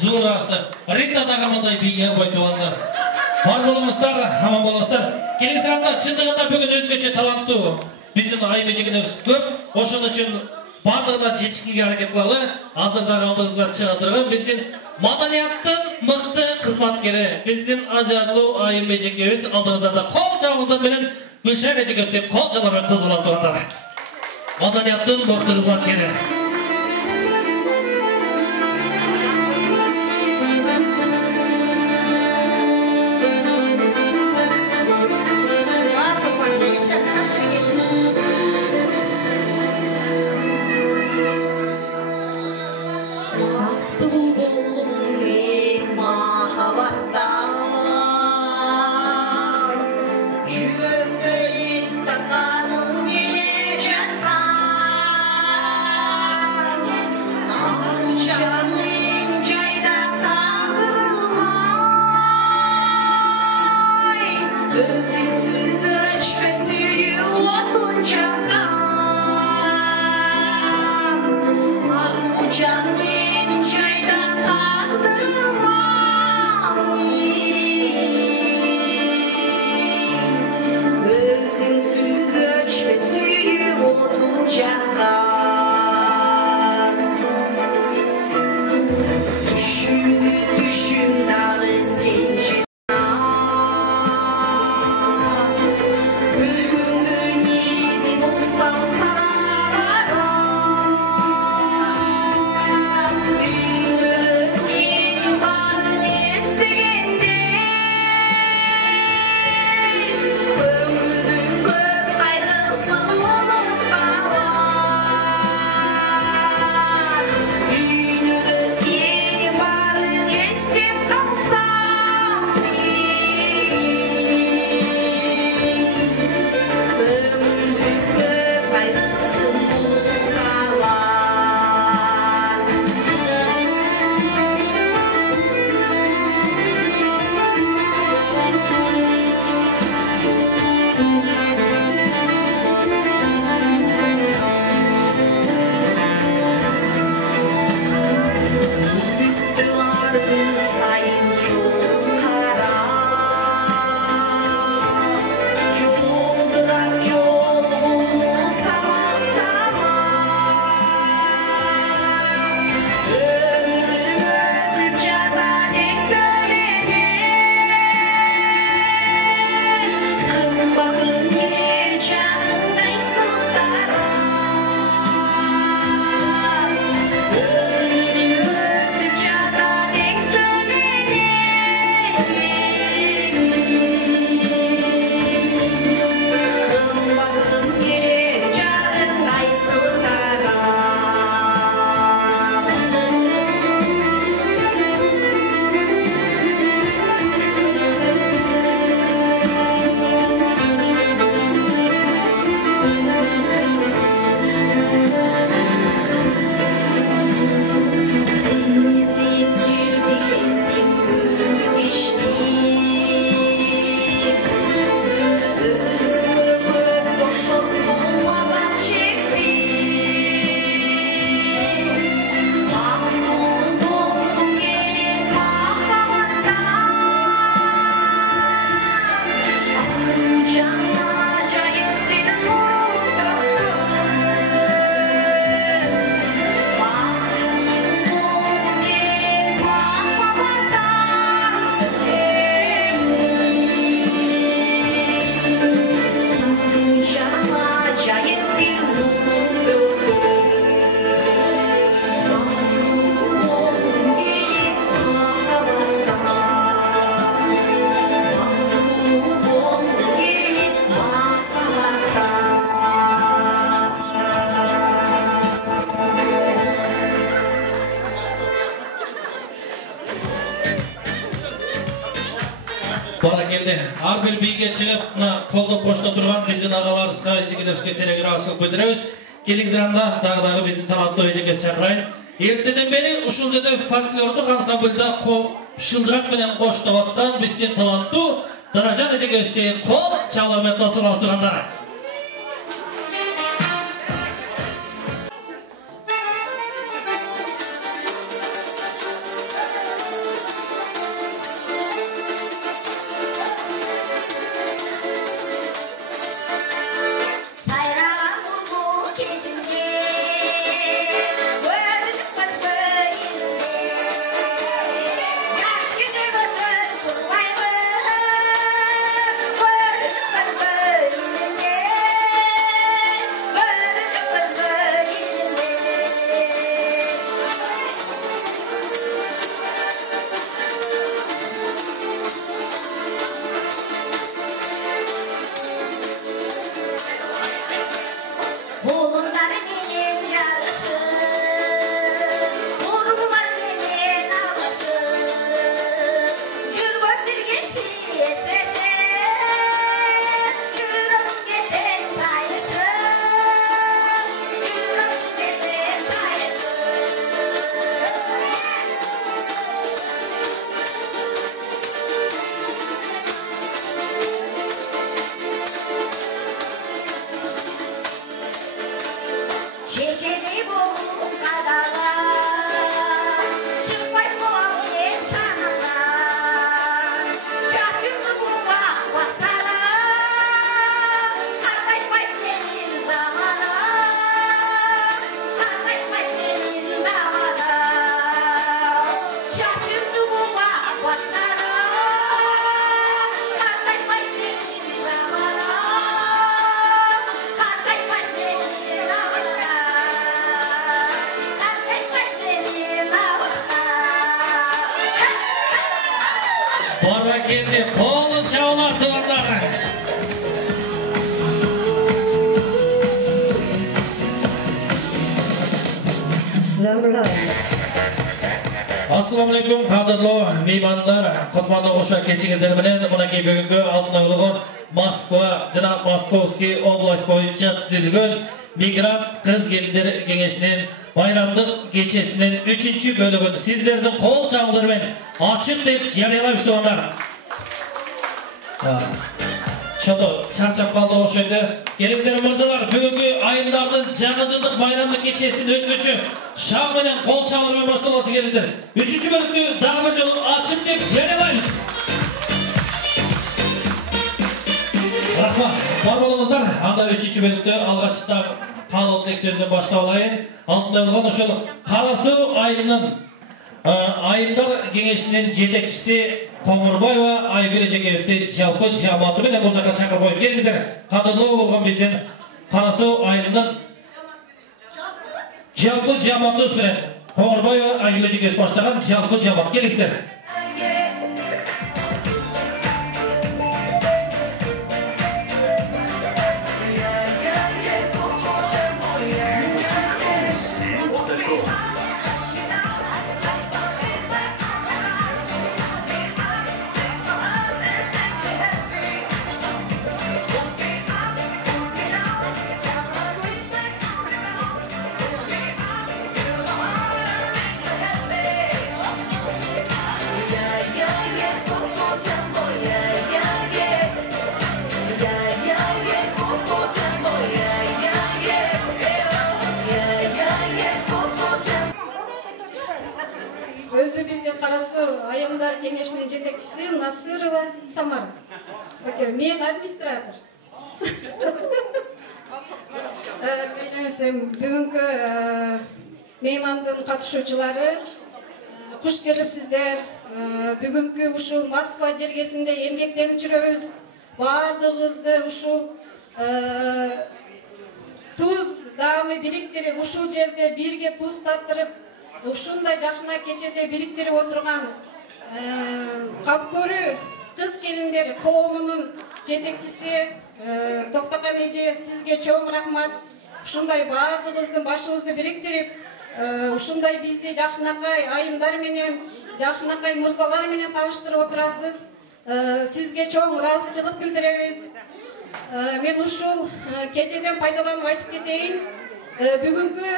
Zurası. Rita dağımınday bilgiler boy tuğanlar. Var bolumuzlar, hamam bolumuzlar. Gelin sıramda çındığında bugün özgöçe talantı. Bizim aymecikimiz köp. Oşun için bardığına жетişkiге hareket kılalı. Hazırda kaldığınızda çıkartırım. Bizden madaniyattın mıқты kızmatkeri. Bizden ajarlı aymecikimiz aldığınızda kol çağımızdan bilen Gülşen Ece gösterip kol çağlarına tuzulak tuğanlar. Madaniyattın mıқты kızmatkeri. келди. Ар бир бийге чыгып, колдоп кошто турган биздин агаларыбызга, эжекелерибизге телеграфчылык билдиребиз. Келиңиздер анда дагы биздин талаптуу эжеке чакырайын. Эртеден бери ушул жерде фольклордук ансамбльда шылдырак менен коштоп аткан биздин талаптуу Даражан эжекебизге кол чалуу менен тосулабызгандар. Assalamu alaikum, qadrluu mehmonlar, Qutmanli qo'shiq kechingizlar bilan bugungi bugungi Oltin Uyg'un Moskva, Janob Moskovskiy oblast bo'yicha tuzilgan migrant qiz kelinlar kengashining bayramlik kechasining 3-bo'ligini sizlarning qo'l chaqlari bilan ochiq deb jariyalab istaganlar. Şoto, charchab qoldi o'shaydi. Kelinglar mirzolar, bugungi ayinlarning jang'ichilik bayramlik kechasini o'zgacha şam bilan qo'l chaqlari bilan boshlashga keldilar. 3-bo'likni da'vat yo'li ochiq deb jaralaymiz. Rahmat. Bor bo'lingizlar. Anda 3-bo'likda alg'achda palotlik so'zni boshlab olayın. Altında bo'lgan o'sha Qarasuv ayinlar kengashining yetakchisi Qo'mirboy va Aygul ejekebizga jalpi jamoati bilan bu yoqqa chaqirib qo'yib kelingizlar. Qadrli bo'lgan bizning Qarasuv ayindan jalpi jamoati bilan Qo'mirboy va Aygul ejekebiz boshlagan jalpi jamoat kelingizlar. Өзі бізден Қарасу айымдар кеңесінің жетекшісі Насырова Самара. Мен администратор. Бүгінгі меймандың қатысушылары, қош келіпсіздер. Бүгінгі ушул Москва жергесінде емгектеніп жүрөбүз. Бардығызды ушул туз дамы бириктирип, ушул жерде бирге туз таттырып, ушундай жакшына кечеде бириктирип отурган Капкөрү кыз келиндер коомунун жетекчиси Токтоган эже, сизге чоң рахмат. Ушундай бардыгыбыздын башыбызды бириктирип, ушундай бизди жакшынакай айымдар менен, жакшынакай мырзалар менен тааныштырып отурасыз. Sizге чоң ыраазычылык билдиребиз. Мен ушул кечеден пайдаланып айтып кетейин. Бүгүнкү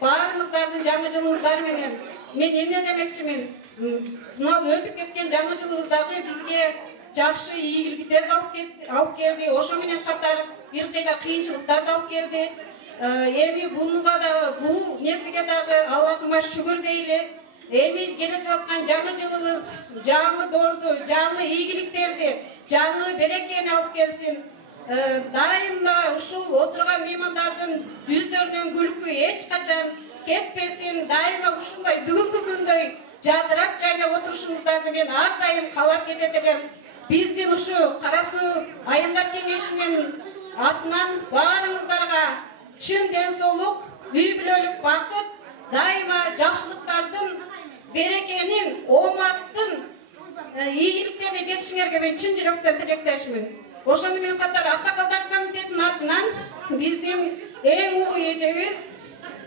баарыңыздардын жаңы жылыңыздар менен мен эмне демекчимин? Мына өтүп кеткен жаңы жылыбыздагы бизге жакшы ийгиликтерди алып келди. Ошо менен катар бир кыйла кыйынчылыктарды алып келди. Эми бунуга да бул нерсеге дагы Аллахыма шүгүр дейли. Эми келе жаткан жаңы жылыбыз жаңы дорду, жаңы ийгиликтерди, жаңы берекени алып келсин. Дайыма ушул отурган меймандардын жүздөрүнөн күлкү эч качан кетпесин. Дайыма ушундай бүгүнкү күндөй жадырап жайнап отурушуңуздарды мен ар дайым каалап кетет элем. Биздин ушу Кара Суу Айымдар Кеңешинин атынан баарыңыздарга чын ден соолук, үй бүлөлүк бакыт, дайыма жакшылыктардын, берекенин, оматтын, ийгиликтерине жетишиңерге мен чын жүрөктөн тилектешмин. Ошону менен катар Аксакалдар комитетинин атынан биздин эң улуу эжебиз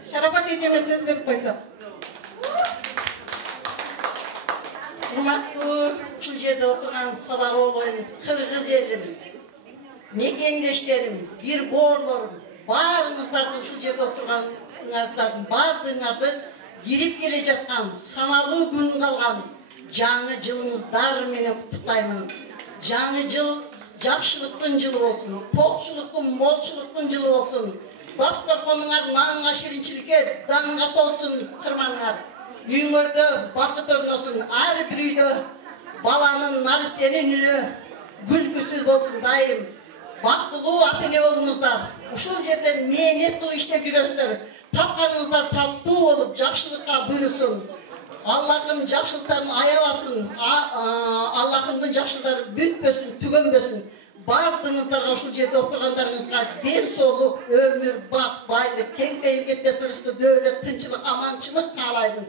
Шарапат эжеме сөз берип койсок. Урматтуу ушул жерде отурган садак оолойм, кыргыз элим, мекендештерим, бир боорлорум, баарыңыздарды ушул жерде отурганыңыздардын баардыгыңарды кирип келе жаткан саналуу күн калган жаңы жылыңыздар менен куттуктаймын. Жаңы жыл жакшылыктын жылы болсун, токчулуктун, молчулуктун жылы болсун. Дастарконуңар нанга, ширинчиликке даңга толсун кырмаңар. Үйүңөрдө бакыт орносун, ар бир үйдө баланын, наристенин үнү күлкүсүз болсун дайым. Бактылуу ата-эне болуңуздар. Ушул жерде мээнет кылып иштеп жүрөсүздөр. Тапканыңыздар таттуу болуп, жакшылыкка буйрусун. Аллахым жакшылыктарын аябасын. Аллахымдын жакшылыктары бүтпөсүн, түгөнбөсүн. Бардыңыздарга ушул жерде отургандарыңызга ден соолук, өмүр, бак, байлык, кең пейилдик, тырышкы, дөөлөт, тынчылык, аманчылык каалайм.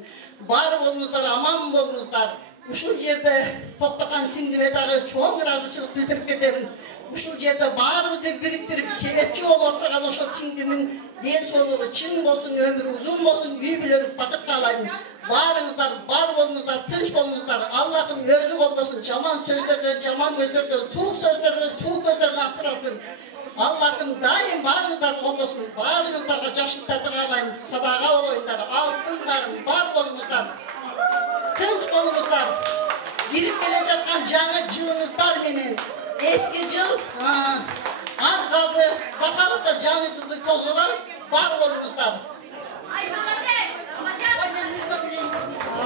Бар болуңуздар, аман болуңуздар. Ушул жерде токтоган сиңдиме дагы чоң ыраазычылык билдирип кетемин. Ушул жерде баарыбызды бириктирип, себепчи болуп отурган ошол сиңдимин ден соолугу чың болсун, өмүрү узун болсун, үй бүлөлүк бакыт каалайм. Баарыңыздар бар болуңуздар, тынч болуңуздар. Аллахым өзү колдосун, жаман сөздөрдөн, жаман көздөрдөн, суук сөздөрдөн, суук көздөрдөн аскырасын. Аллахым дайым баарыңыздарды колдосун. Баарыңыздарга жакшылыктарды каалайм. Садака болоюңдар, алтындарым бар болуңуздар. Тынч болуңуздар. Кирип келе жаткан жаңы жылыңыздар менен эски жыл аз калды. Бакаласа жаңы жылды тозула бар болуңуздар.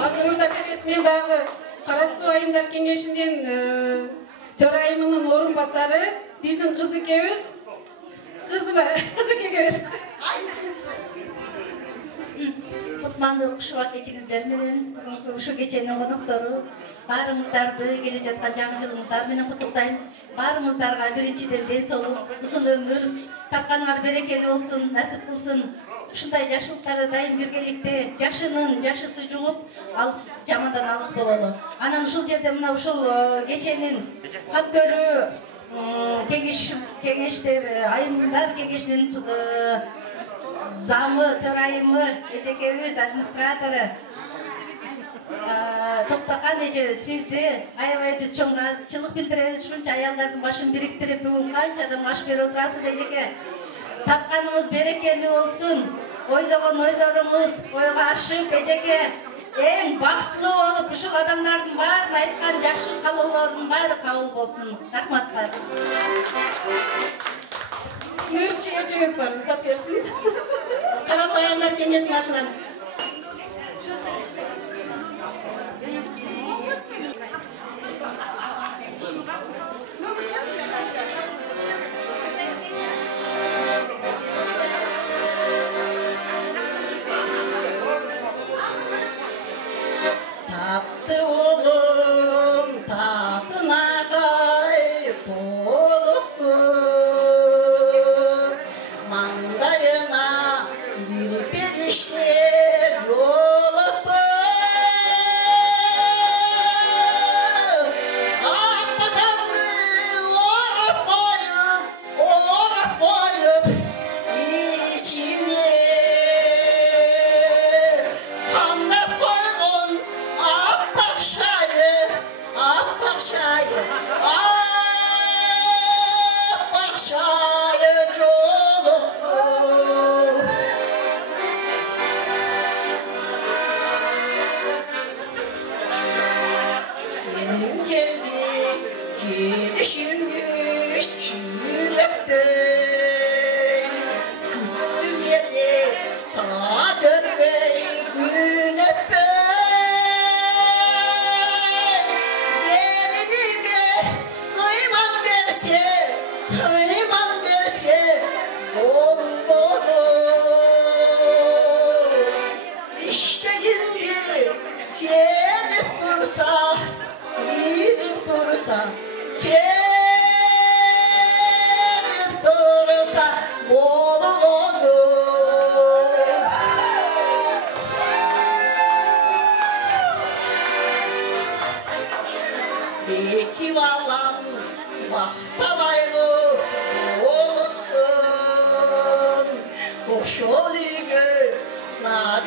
Азырында берес мен дагы Кара Суу Айымдар Кеңешинин төрайымынын орун басары биздин кыз экебиз. Кызмы? Кыз экебиз. Кутмандуу кушубак кечиңиздер менен ушу кеченин коноктору баарыңыздарды келе жаткан жаңы жылыңыздар менен куттуктайм. Баарыңыздарга биринчиден ден соолук, узун өмүр, тапканыңар берекелүү болсун, насип кылсын. Ушундай жакшылыктарды дайым биргеликте, жакшынын жакшысы жугуп, жамандан алыс бололу. Анан ушул жерде мына ушул кеченин капкөрүү кеңештер, айымдар кеңешинин замы, төрайымы, эжекебиз, администратору Токтоган эже, сизди аябай биз чоң ыраазычылык билдиребиз. Ушунча аялдардын башын бириктирип, бүгүн канча адам аш берип отурасыз эжеке. Тапканыңыз берекелүү болсун. Ойлогон ойлоруңуз ойго ашып, эжеке эң бактылуу болуп, ушул адамдардын баарын айткан жакшы каалоолордун баары кабыл болсун. Рахмат бар. Мөрчү эжебиз бар, тап берсин. Кара Суу Айымдар Кеңешинин атынан. Taptı oğlum tatına kayıp oluktu. Mandayına bir perişte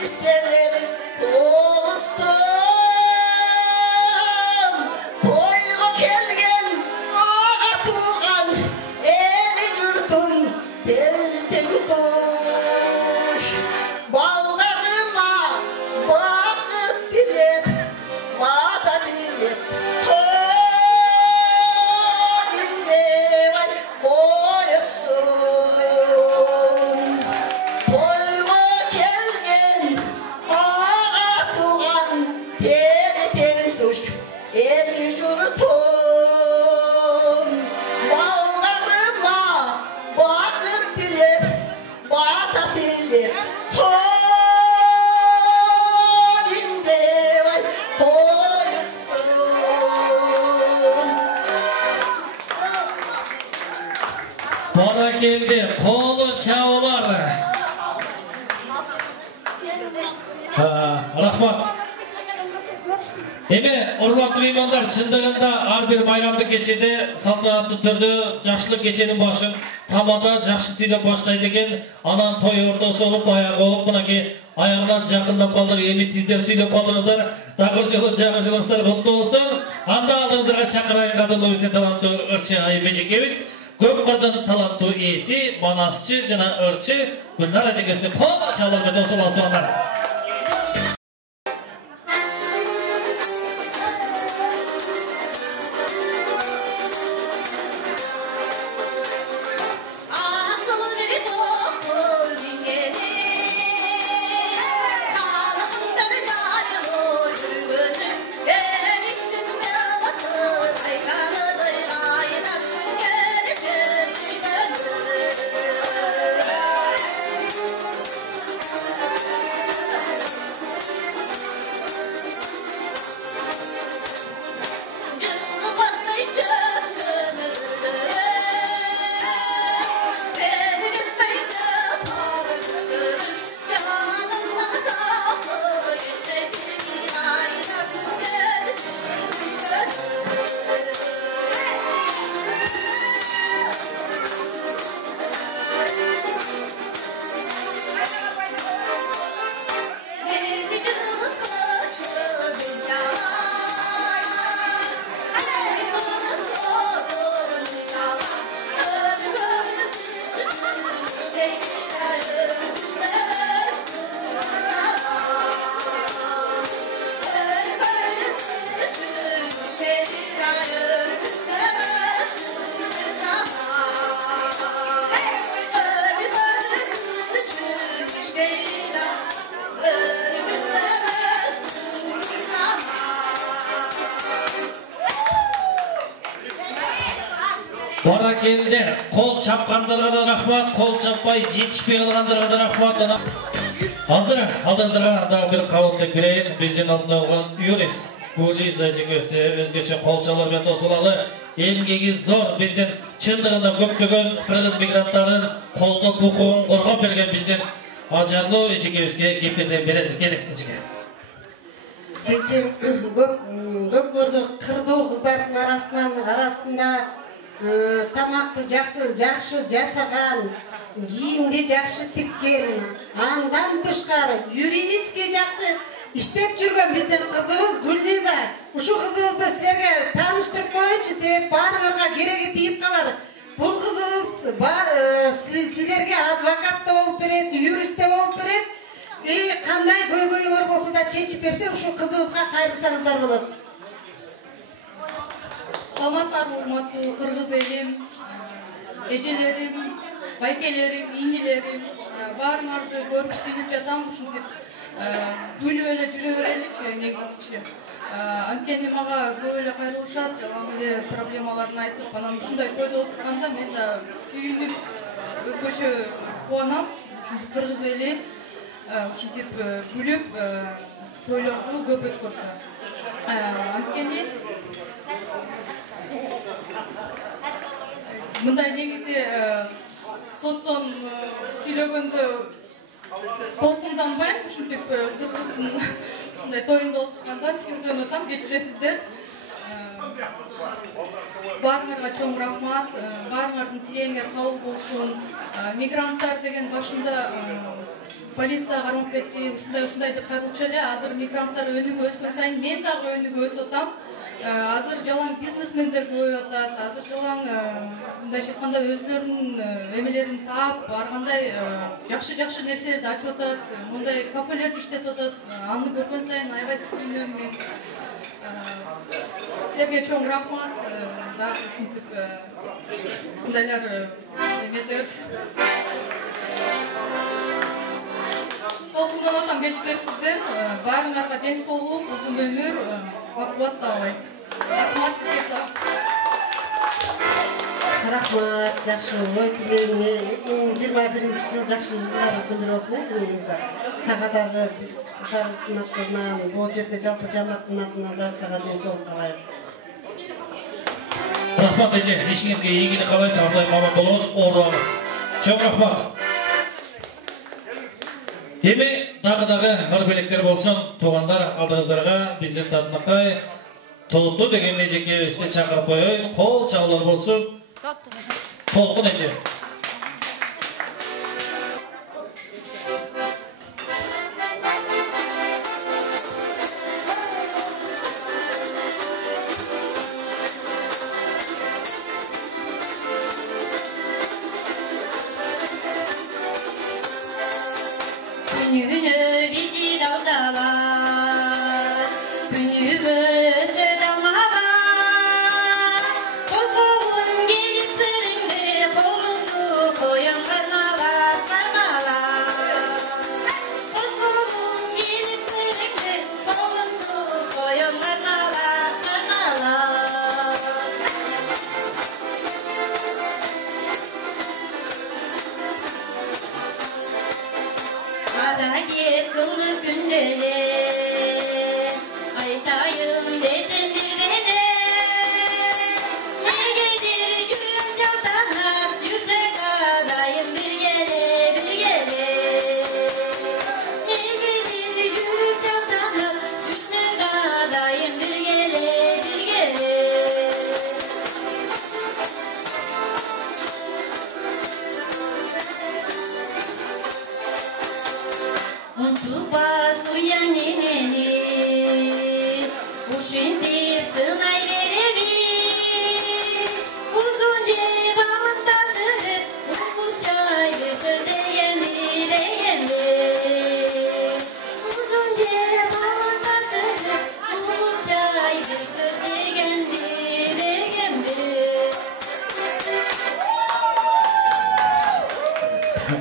listeleri olsun. Toyga kelgen ağa tuğan eli jurtun belden tuş. Ballarıma bakıp dilep vada bilip halinde var boyusun. Toyga kelgen ağa tuğan belden tuş. Eli jurtun ballarıma bakıp dilep vada bilip halinde var boyusun. Bana geldi, kolu çağlar. Rahmat. Eme, urmatlı meymanlar çındığında har bir bayramlık geçede saltanatlı türde жақшылық geçenin başın tamada жақшы süyle başlaydı eken anan toy ortası olup ayağı olup bunaki ayağından жақындап kaldık emi sizler süyle kaldınızlar dağır jolu жаңы kutlu olsun anda aldığınızlara çakırayın kadınlı bizden talantlı ırçı Ayıbecekemiz Көп қырдың талантты иесі, манасчы, жана ырчы, Гүлнар әжекесі қол çalar ve dosul aslanlar. Бара келдер, қол чапқандарға да рахмат, қол чаппай жетішпей қалғандарға да рахмат. Hazır, aldığınızda daha bir kavunluk bireyim, bizden altında olan Yuris, Guliza Cigöste, özgeçe kolçalar ve tosulalı, emgegi zor bizden çındığında köptügön Kırgız migrantların kolda bukuğun korğap bergen bizden Acarlı Cigöste gepeze beredi, gerekse Cigö. Bizim көп көрдік қырдуу қыздардың арасында тамақты жақсы жасаған, кийимди жақсы тиккен, андан тышкары юридический жакты иштеп жүргөн биздин кызыбыз Гүлниза. Ушу кызыбызды силерге тааныштырып коеюнчу, себеп баарыңарга кереги тийип калар. Бул кызыбыз силерге адвокат да болуп берет, юрист да болуп берет. Кандай көйгөйүңөр болсо да чечип берсе, ушу кызыбызга кайрылсаңыздар болот. Саламатсыздар, урматтуу кыргыз элим, эжелерим, байкелерим, ийнелерим, баарыңарды көрүп сүйүнүп жатам, ушинтип күлүп эле жүрө береличи негизичи. Анткени мага көп эле кайрылышат, жалаң эле проблемаларын айтып, анан ушундай тойдо отурганда мен да сүйүнүп, өзгөчө кубанам. Ушинтип кыргыз эли ушинтип күлүп тойлорду көп өткөрсө. Анткени мындай негизи соттон сүйлөгөндө толкунданбайм, ушинтип кыргыздын ушундай тоюнда отурганда сүйүндөн атам, кечиресиздер. Баарыңарга чоң рахмат, баарыңардын тилегиңер кабыл болсун. Мигранттар деген башында полиция кармап кетти, ушундай деп кайрылчу эле. Азыр мигранттар өнүгүп өскөн сайын мен дагы өнүгүп өсүп атам. Азыр жалаң бизнесмендер көбөйүп атат. Азыр жалаң мындайча айтканда өзлөрүнүн эмелерин таап, ар кандай жакшы нерселерди ачып атат. Мындай кафелерди иштетип атат. Аны көргөн сайын аябай сүйүнөм мен. Силерге чоң рахмат. Дагы ушинтип мындайлар эметебиз. Толкундан атам кечилер сиздер. Баарыңарга ден соолук, узун өмүр, бакубат таабай. Рахмат сизге. Рахмат, жакшы ой тилегиңе 2021 жыл жакшы жылдарыбыздын бири болсун күнүңүзгө. Сага дагы биз кыздарыбыздын атынан, бул жерде жалпы жамааттын атынан дагы сага ден соолук каалайбыз. Рахмат эже, ишиңизге ийгилик каалайт, Абылай маман болуңуз, оорубаңыз. Чоң рахмат. Эми дагы ыр белектер болсун, туугандар, алдыңыздарга биздин татынакай Толду деген эжекебизди чакырып коеюн. Кол чабуулар болсун. Толкун эже.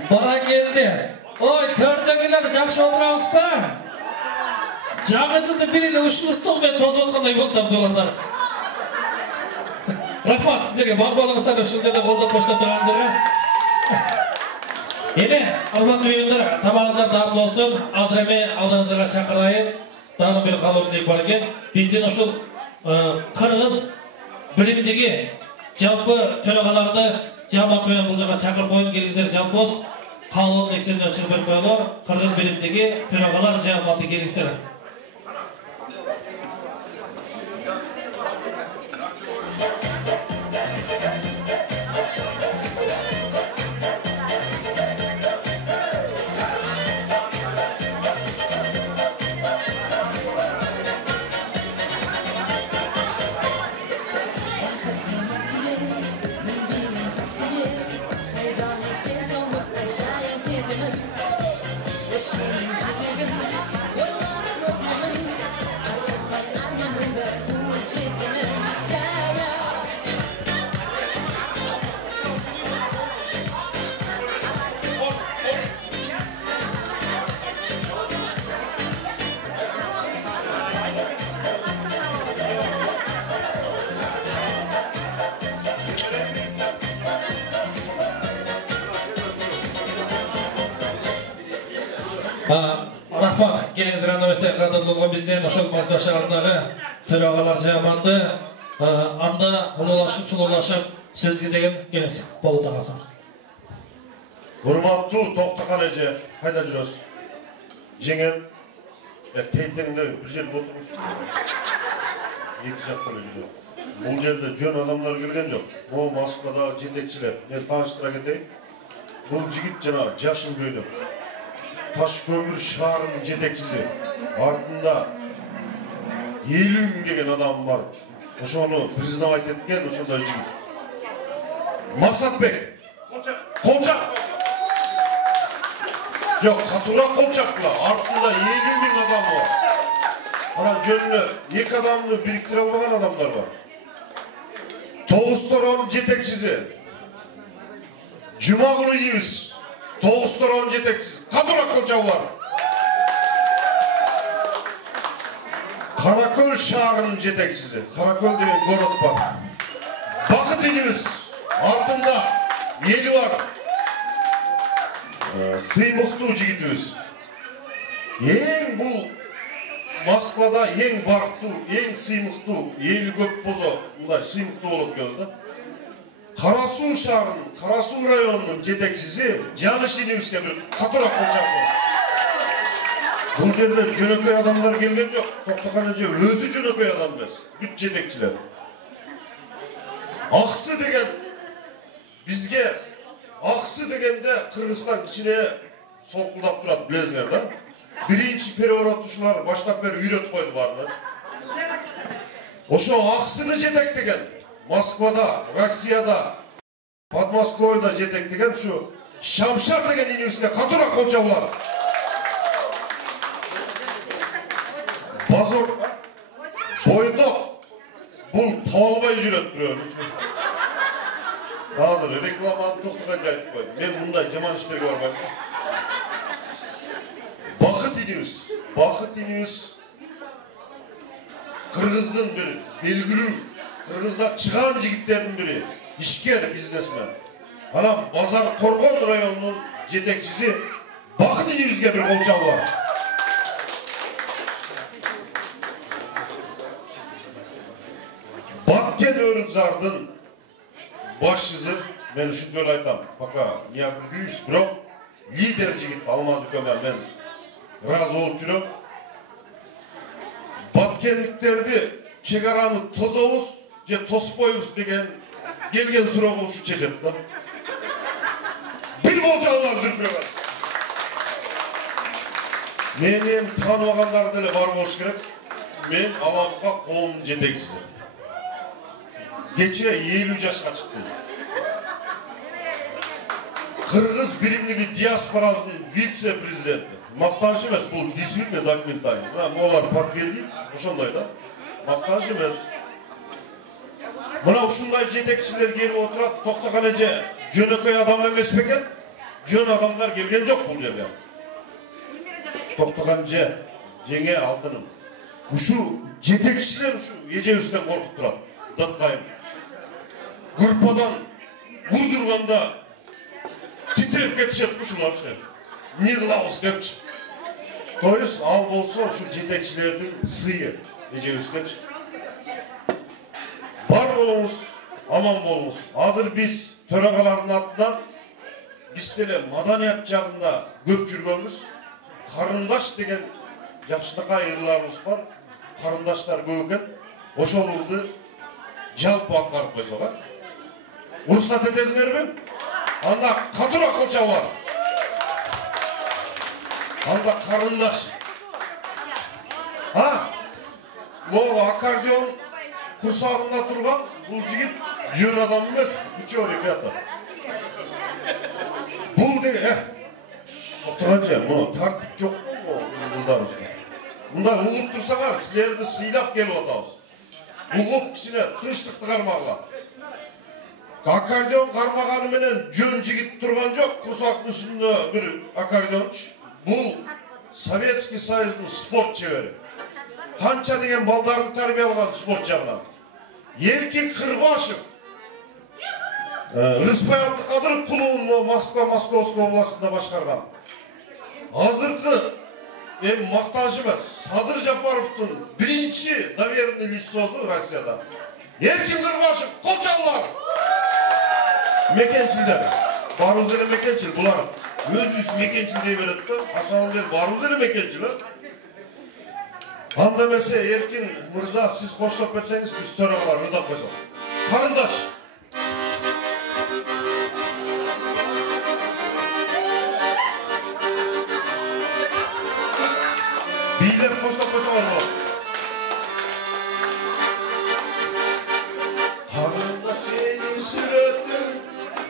Bana geldi. Oy, tördegiler jakşı oturabız ba? Жаңы жылды биринде ушул стол менен тосуп аткандай болдум туугандар. Рахмат сиздерге, бар болуңуздар, ушул жерде колдоп коштоп турганыңыздарга. Эми, урматтуу меймандар, тамагыңыздар дам болсун. Азыр эми алдыңыздарга чакырайын. Дагы бир каалоо тилек бар экен. Биздин ушул кыргыз билимдиги жалпы төрагаларды жамаат менен бул жака чакырып коюн, келиңиздер жалпыбыз. Каалоо текшерүүдөн чыгып берип коелу. Кыргыз билимдиги төрагалар жамааты келиңиздер. Рахмат, келіңіздер андамесе қадырлылған бізден ошол Москва шаарындагы төрагалар жамааты анда улуулашып, сулуулашып сөз кезеген келіңіз. Болут агасың. Урматтуу Токтакан эже, кайда жүрөсүң? Жеңем, тейдеңде бир жерде отуруңуз. Эки жактан жүрөм. Бул жерде жөн адамдар келген жок. Бул Москвадагы жетекчилер. Мен тааныштыра кетейин. Бул жигит жана жашыл көйлөк. Taşkömür şаарынын жетекчиси. Артында 50 000 деген адам бар. Ошону признавать эткен ошондой жигит. Максатбек. Колчак. Жок, катуураак Колчакла. Артында 50 000 адам бар. Анан жөнүнө 2 адамды бириктире албаган адамдар бар. Тогуз-торонун жетекчиси. Жумагул Июс. Тогуз-торонун жетекчиси. Катуураак Колчаклар. Каракөл шаарынын жетекчиси. Каракөл деген город бар. Бакыт Июс. Артында эли бар. Сыймыктуу жигитибиз. Эң бул Москвада ең барктуу, ең сыймыктуу, эли көп болсо, мындай сыймыктуу болот экенбиз да. Кара Суу шаарынын, Кара Суу районунун жетекчиси Жаныш Инибиске бир катуураак Колчак. Бул жерде жөнөкөй адамдар келген жок. Токтогон эже өзү жөнөкөй адам эмес. Бүт жетекчилер. Аксы деген бизге аксы дегенде Кыргызстан ичине солкулдап турат, билесиңер да. Birinci переворотчулар баштап бери үйрөтүп койду баарын. Ошо аксыны жетектеген Москвада, Россияда, Подмосковьеда жетектеген ушу Шамшар деген инибизге катуураак Колчаклар. Базор бойдок бул табалбай жүрөт бирөө. Азыр рекламаны токтогончо айтып койдум. Мен мындай жаман иштерге барбайм. Бакыт Инибис Кыргыздын бир белгилүү, Кыргызда чыган жигиттердин бири, ишкер бизнесмен. Анан Базар Коргон районунун жетекчиси Бакыт Инибиске бир Колчак бар. Баткен Өрүкзардын башчысы, мен ушунчолук айтам, пока не определюсь, бирок лидер жигит Алмаз Үкөмөр мен разы болуп жүрөм. Баткендиктерди чек араны тозобуз же тоспойбуз деген келген суроого ушу чечет да. Бир Колчаклар дүркүрөгөн. Мени тааныбагандар деле бар болуш керек. Мен Аламка колумдун жетекчиси. Кече 50 жашка чыктым. Кыргыз биримлиги диаспорасынын вице-президенти. Мактаныш эмес, бул действительно документально. Олар подтвердит, ошондой да. Мактаныш эмес. Мына ушундай жетекчилер келип отурат, токтогон эже жөнөкөй адам эмес бекен? Жөн адамдар келген жок бул жерге. Токтогон жеңе алтыным. Ушу жетекчилер ушу эжебизден коркуп турат. Даткайым. Группадан урдурганда титиреп кетишет ушуларчы. Не кылабыз депчи. То есть ал болсо ушу жетекчилердин сыйы эжебизгечи. Бар болуңуз, аман болуңуз. Азыр биз төрагалардын атынан биз деле маданият жагында көп жүргөнбүз. Карындаш деген жакшынакай ырларыбыз бар. Карындаштар көп экен. Ошолорду жалпы аткарып койсок, а? Уруксат этесиңерби? Анда катуураак Колчаклар. Анда карындаш. Могу аккордеон курсагында турган бул жигит жөн адам эмес, үчөө ребята. Бул деген, токтогончу, муну тартип жок болбу биздин кыздарыбызда. Мында угуп турсаңар, силерди сыйлап келип атабыз. Угуп кичине тынчтыкты кармагыла. Аккордеон кармаганы менен жөн жигит турган жок, курсактын үстүндө бир аккордеончу. Бул Советский Союздун спорт чебери. Канча деген балдарды тарбия алган спорт жагынан. Эркин Кырбашев, Рыспаевди Кадыров клубун Москва, Московской областында башкарган. Азыркы мактаныш эмес, Садыр Жапаровдун биринчи доверенный лицосу Россияда. Эркин Кырбашев, Колчаклар. Мекенчилдер. Барыбыз эле мекенчил булар. Өзүбүз мекенчил дей берет да. Асанбек барыбыз эле мекенчил. Анда эмесе Эркин мырза сиз коштоп берсеңиз биз төрагалар ырдап койсок. Карындаш. Biylep koşta koşta var mı? Karnında senin suratın,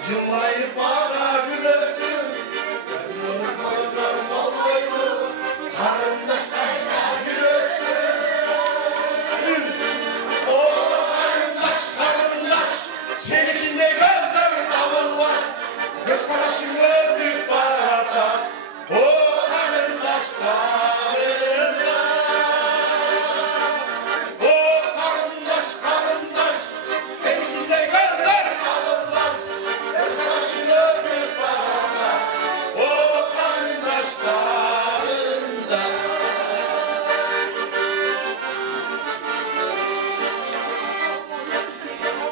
yıllayıp bana gülesin. Benim koysam olmaydı, karındaş kayna gülesin. O karındaş, seninkinde gözleri davulmaz. Göz karışın öldük barada, o karındaş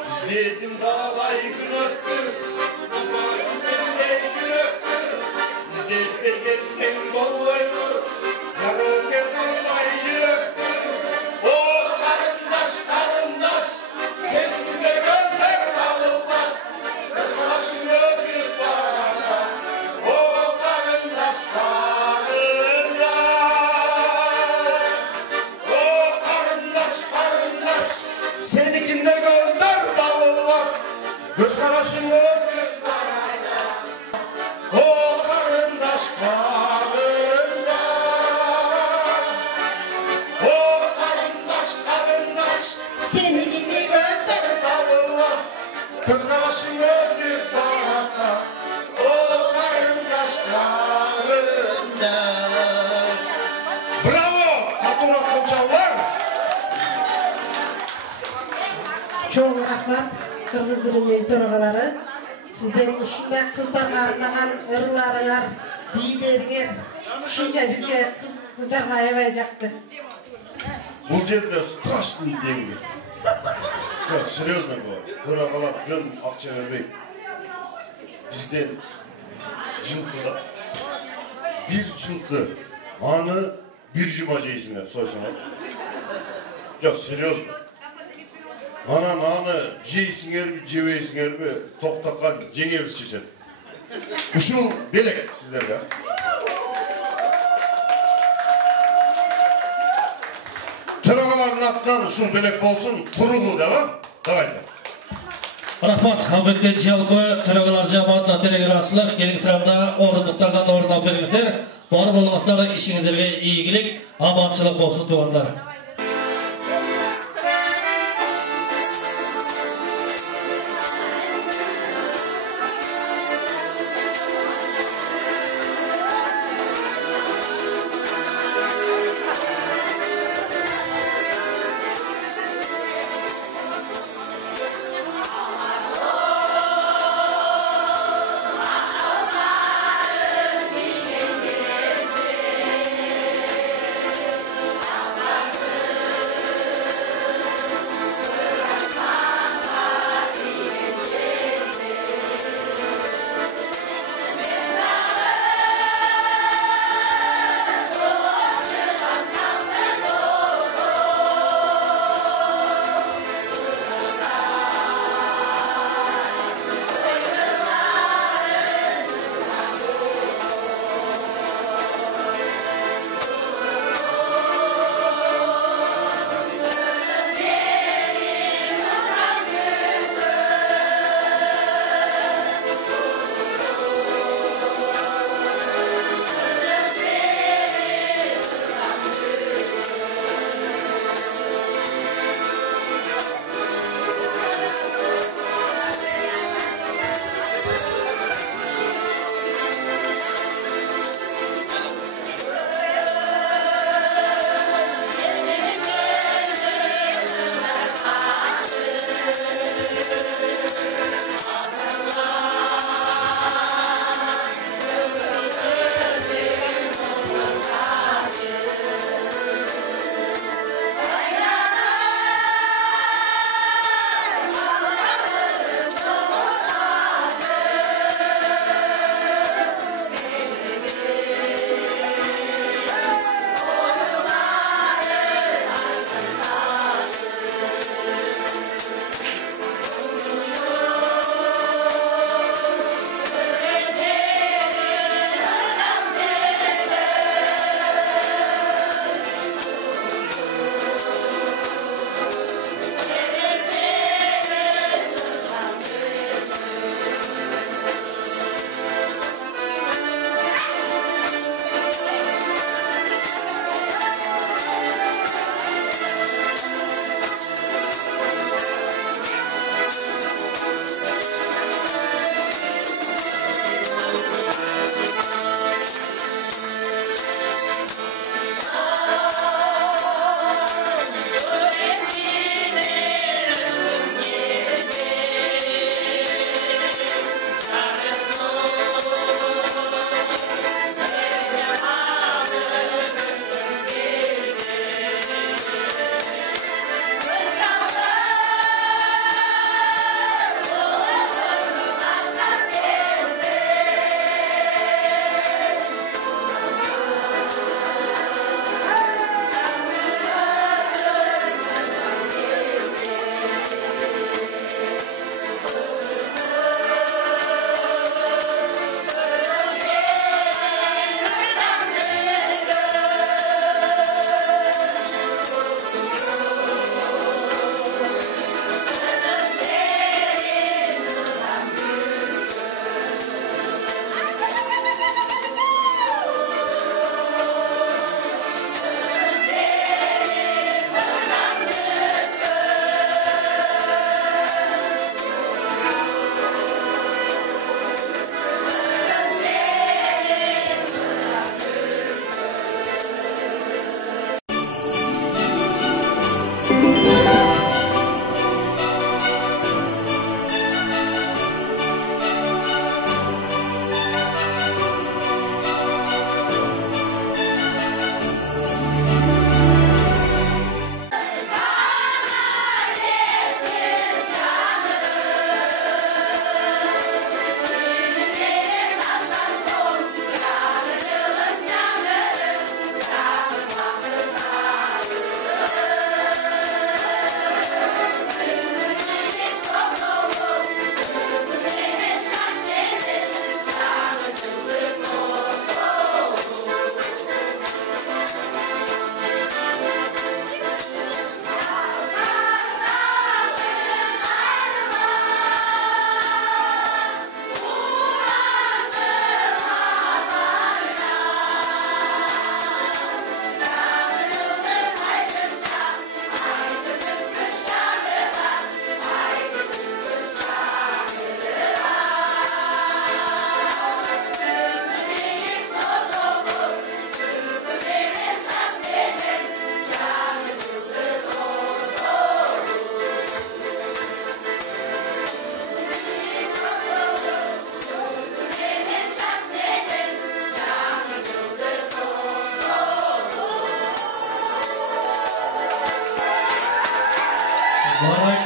İzledim dağlay gün öptü, sende gün öptü. İzleyip de gelsen bollaydı, canı geldi ay öptü. O karındaş, seninle gözler davulmaz. Göz karışın öptü bana, o karındaş. O karındaş, seninkinde gözler davulmaz. Göz karışın öptü bana, o karındaş. O karındaş, seninkinde gözler davulmaz. Göz karışın öptü bana, o karındaş. Bravo, Katura Koçalar. Çoğun rahmat, Kırgız bölümünün törağaları. Sizden uşunday kızlarga arnagan ırlarılar, liderler, şunca bizge kızlarga aябай жакты. Бұл жерде страшный деньги. Серьезно говорю. Төрағалар жөн ақша бермейді. Бізден жылқыда bir жылқы аны bir жұма жейсіңдер, сойсаңдар. Жоқ, серьезно. Анан аны жейсіңер бе, жебейсіңер бе, тоқтаққан жеңебіз шешеді. Ушул белек сіздерге. Төрағалардың атынан ушул белек болсын, тұрғы да ба? Давайте. Рахмат, албетте жалпы төрағалар жамаатына телеграфчылык келген сұрағында орындықтардан орын алып беріңіздер. Бар болғансыздар, ішіңіздерге игілік, аманшылық болсын туғандар. Thank you.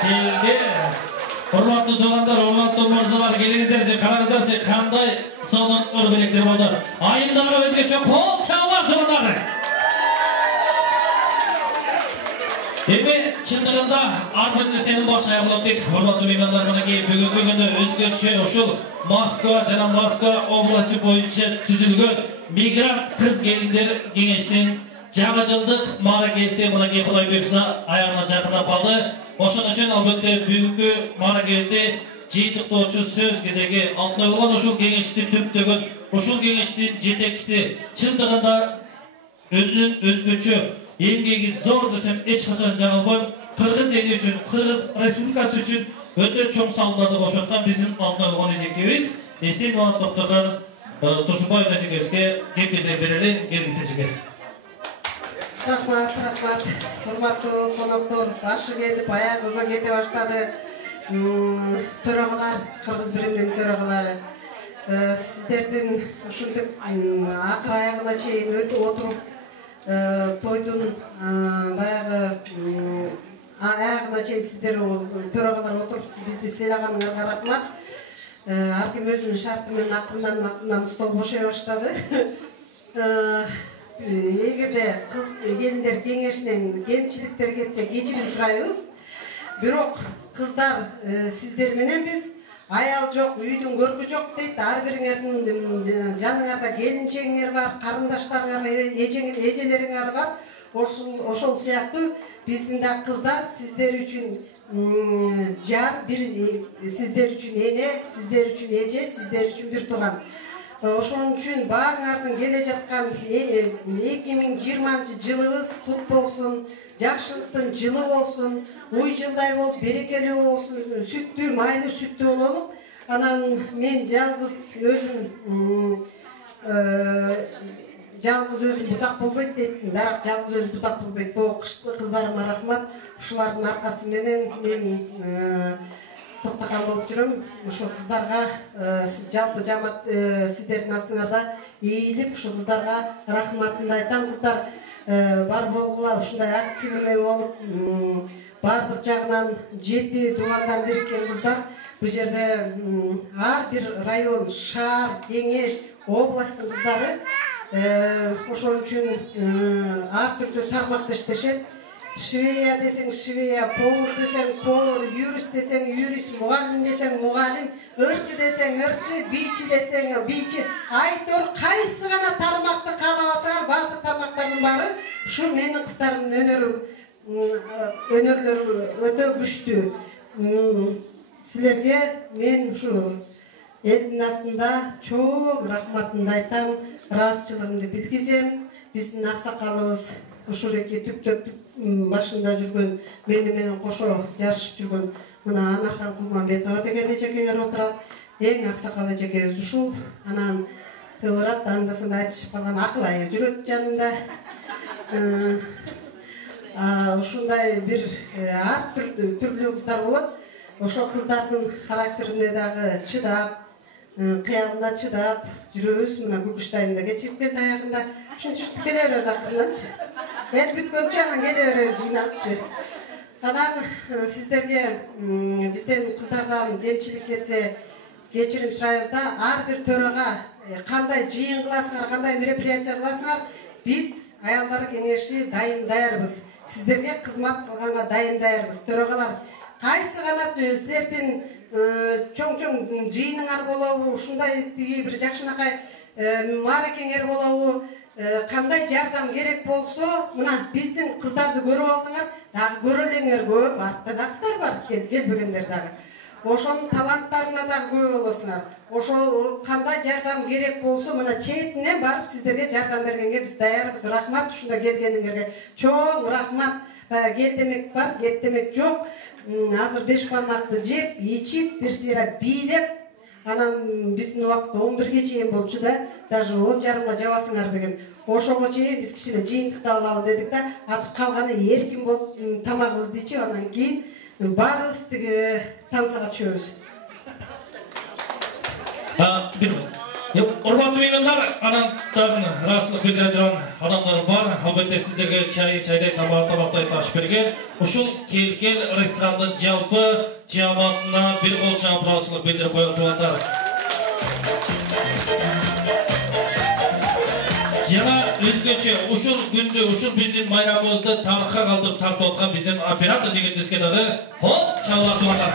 келді. Урматтуу туугандар, урматтуу мырзалар, келиңиздерчи, караңыздарчы кандай сонун өрбелектер болду. Айымдарга өзгөчө кол чалуулар туугандар. Эми чындыгында ар бир нерсенин башы аягылып дейт. Урматтуу меймандар, мынакей бүгүнкү күндө өзгөчө ушул Москва жана Москва областы боюнча түзүлгөн мигрант кыз келиндер кеңешинин жаңы жылдык мааракеси мынакей Кудай буйрса аягына жакындап калды. Ошон үчүн албетте бүгүнкү мааракебизде жыйынтыктоочу сөз кезеги алтынайылган ушул кеңешти түрктөгөн ушул кеңештин жетекчиси чындыгында өзүнүн өзгөчө эмгеги зор десем эч качан жаңылбойм. Кыргыз эли үчүн, Кыргыз Республикасы үчүн өтө чоң салымдарды кошоткан биздин алтынайылган эжекебиз Эсенова Токтогул Турсунбаев эжекебизге кеп кезек берели. Келиңиз эжеке. Рахмат, урматтуу коноктор, башы келип, аяк уже кете баштады. Төрагалар, Кыргыз биримдин төрагалары. Сиздердин ушинтип акыр аягына чейин өтүп отуруп, тойдун баягы аягына чейин сиздер төрагалар отуруп бизди сыйлаганыңарга рахмат. Ар ким өзүнүн шарты менен акырынан стол бошой баштады. Эгерде кыз келиндер кеңешинен кемчиликтер кетсе кечирим сурайбыз. Бирок кыздар сиздер менен биз аял жок, үйдүн көркү жок дейт. Ар бириңердин жаныңарда келинчегиңер бар, карындаштарыңар, эжелериңер бар. Ошол сыяктуу биздин да кыздар сиздер үчүн жар, сиздер үчүн эне, сиздер үчүн эже, сиздер үчүн бир тууган. Ошон үчүн баарыңардын келе жаткан 2020 жылыбыз кут болсун, жакшылыктын жылы болсун, уй жылдай болуп, берекелүү болсун, сүттүү, майлуу сүттүү бололук. Анан мен жалгыз өзүм бутак болбойт дейт. Дарак жалгыз өзү бутак болбойт. Бул кыздарыма рахмат. Ушулардын аркасы менен мен токтогон болуп жүрөм. Ошол кыздарга жалпы жамаат сиздердин астыңарда ийилип, ушул кыздарга рахматымды айтам. Кыздар бар болгула ушундай активный болуп, бардык жагынан 7 туугандан бириккен кыздар. Бул жерде ар бир район, шаар, кеңеш, областтын кыздары ошон үчүн ар түрдүү тармакта иштешет. Швея десең швея, повар десең повар, юрист десең юрист, мугалим десең мугалим, ырчы десең ырчы, бийчи десең бийчи. Айтор кайсы гана тармакты каалабасаңар, бардык тармактардын баары ушу менин кыздарымдын өнөрлөрү өтө күчтүү. Силерге мен ушу элдин астында чоң рахматымды айтам, ыраазычылыгымды билгизем. Биздин аксакалыбыз ушул эки түптөп башында жүргөн, менен кошо жарышып жүргөн мына Анархан Кулманбетова деген эжекеңер отурат. Эң аксакал эжекебиз ушул. Анан тыбырат анда-санда айтышып калган Акылай жүрөт жанында. Ушундай бир ар түрлүү кыздар болот. Ошол кыздардын характерине дагы чыдап, кыялына чыдап жүрөбүз. Мына Күкүштайында кечип келди аягында. Ушинтип келе беребиз акырынчы. Эл бүткөнчө анан келе беребиз жыйнапчы. Анан сиздерге бизден кыздардан кемчилик кетсе кечирим сурайбыз да, ар бир төрага кандай жыйын кыласыңар, кандай мероприятие кыласыңар, биз аялдар кеңеши даярбыз. Сиздерге кызмат кылганга даярбыз. Төрагалар кайсы гана силердин чоң-чоң жыйыныңар болобу, ушундай бир жакшынакай мааракеңер болобу, кандай жардам керек болсо, мына биздин кыздарды көрүп алдыңар, дагы көрөлөңөр көп, артта да кыздар бар, келбегендер дагы. Ошонун таланттарына дагы көп болосуңар. Ошол кандай жардам керек болсо, мына четинен барып сиздерге жардам бергенге биз даярбыз. Рахмат ушунда келгениңерге. Чоң рахмат. Кет демек бар, кет демек жок. Азыр 5 бармакты жеп, ичип, бир сыйра бийлеп, анан биздин убакыт 11-ге чейин болчу да, даже 10:30-га жабасыңар деген. Ошого чейин биз кичине жыйынтыктап алалы дедик да, азыр калганы эркин болуп тамагыбызды ичип, анан кийин баарыбыз тиги тансага түшөбүз. Урматтуу меймандар, анан ыраазычылык билдире турган адамдар бар. Албетте сиздерге чайдай тамактай таш берген. Ушул Кел-Кел ресторандын жалпы жамаатына бир кол чаап ыраазычылык билдирип коюп тургандар. Жана өзгөчө ушул күндү, ушул биздин майрамыбызды тарыхка калтырып тартып аткан биздин оператор жигитибизге дагы кол чалып тургандар.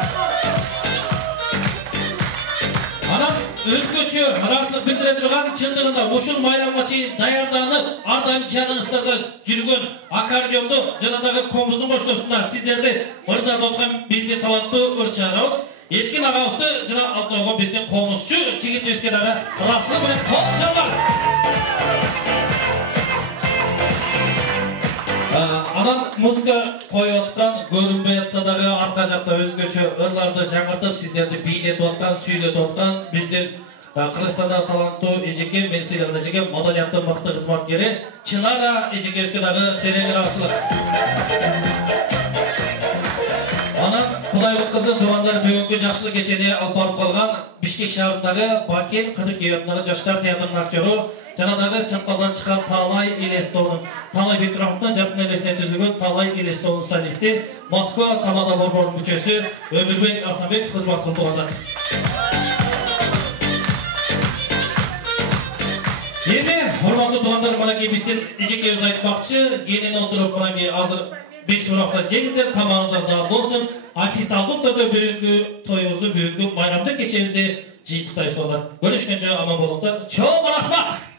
Анан өзгөчө ыраазычылык билдире турган чындыгында ушул майрамга чейин даярданып, ар дайым жаныңыздарда жүргөн аккордеонду жана дагы комуздун боштосунда сиздерди ырдап аткан биздин таланттуу ырчагыбыз Эркин агабызды жана алтойго биздин комузчу жигитибизге дагы ыраазычылык менен кол чалып. Анан музыка коюп аткан көрүнбөй атса дагы арка жакта өзгөчө ырларды жаңыртып сиздерди бийлетип аткан, сүйлөтүп аткан биздин Кыргызстанда таланттуу эжеке, мен сыйлыгын эжеке, маданияттын мыкты кызматкери Чынара эжекебизге дагы терең ыраазычылык. Анан Кудайбек кызы туугандар бүгүнкү жакшылык кечени алып барып калган Бишкек шаарындагы Бакен Кыркүйөк атындагы жаштар театрынын актёру жана дагы Чаткалдан чыккан Таалай Элестовдун, Таалай Бектуровдун жатын элесине түзүлгөн Таалай Элестовдун солисти, Москва Тамада борборунун мүчөсү Өмүрбек Асанбеков кызмат кылды. Эми урматтуу туугандар, манакей биздин эжекебиз айтмакчы, келин отуруп манакей азыр бек суракта жеңиздер, тамагыңыздар дагы болсун. Официалдуу түрдө бүгүнкү тоюбузду, бүгүнкү майрамдык кечебизди жыйынтыктайбыз. Көрүшкөнчө аман болуңуздар. Чоң рахмат.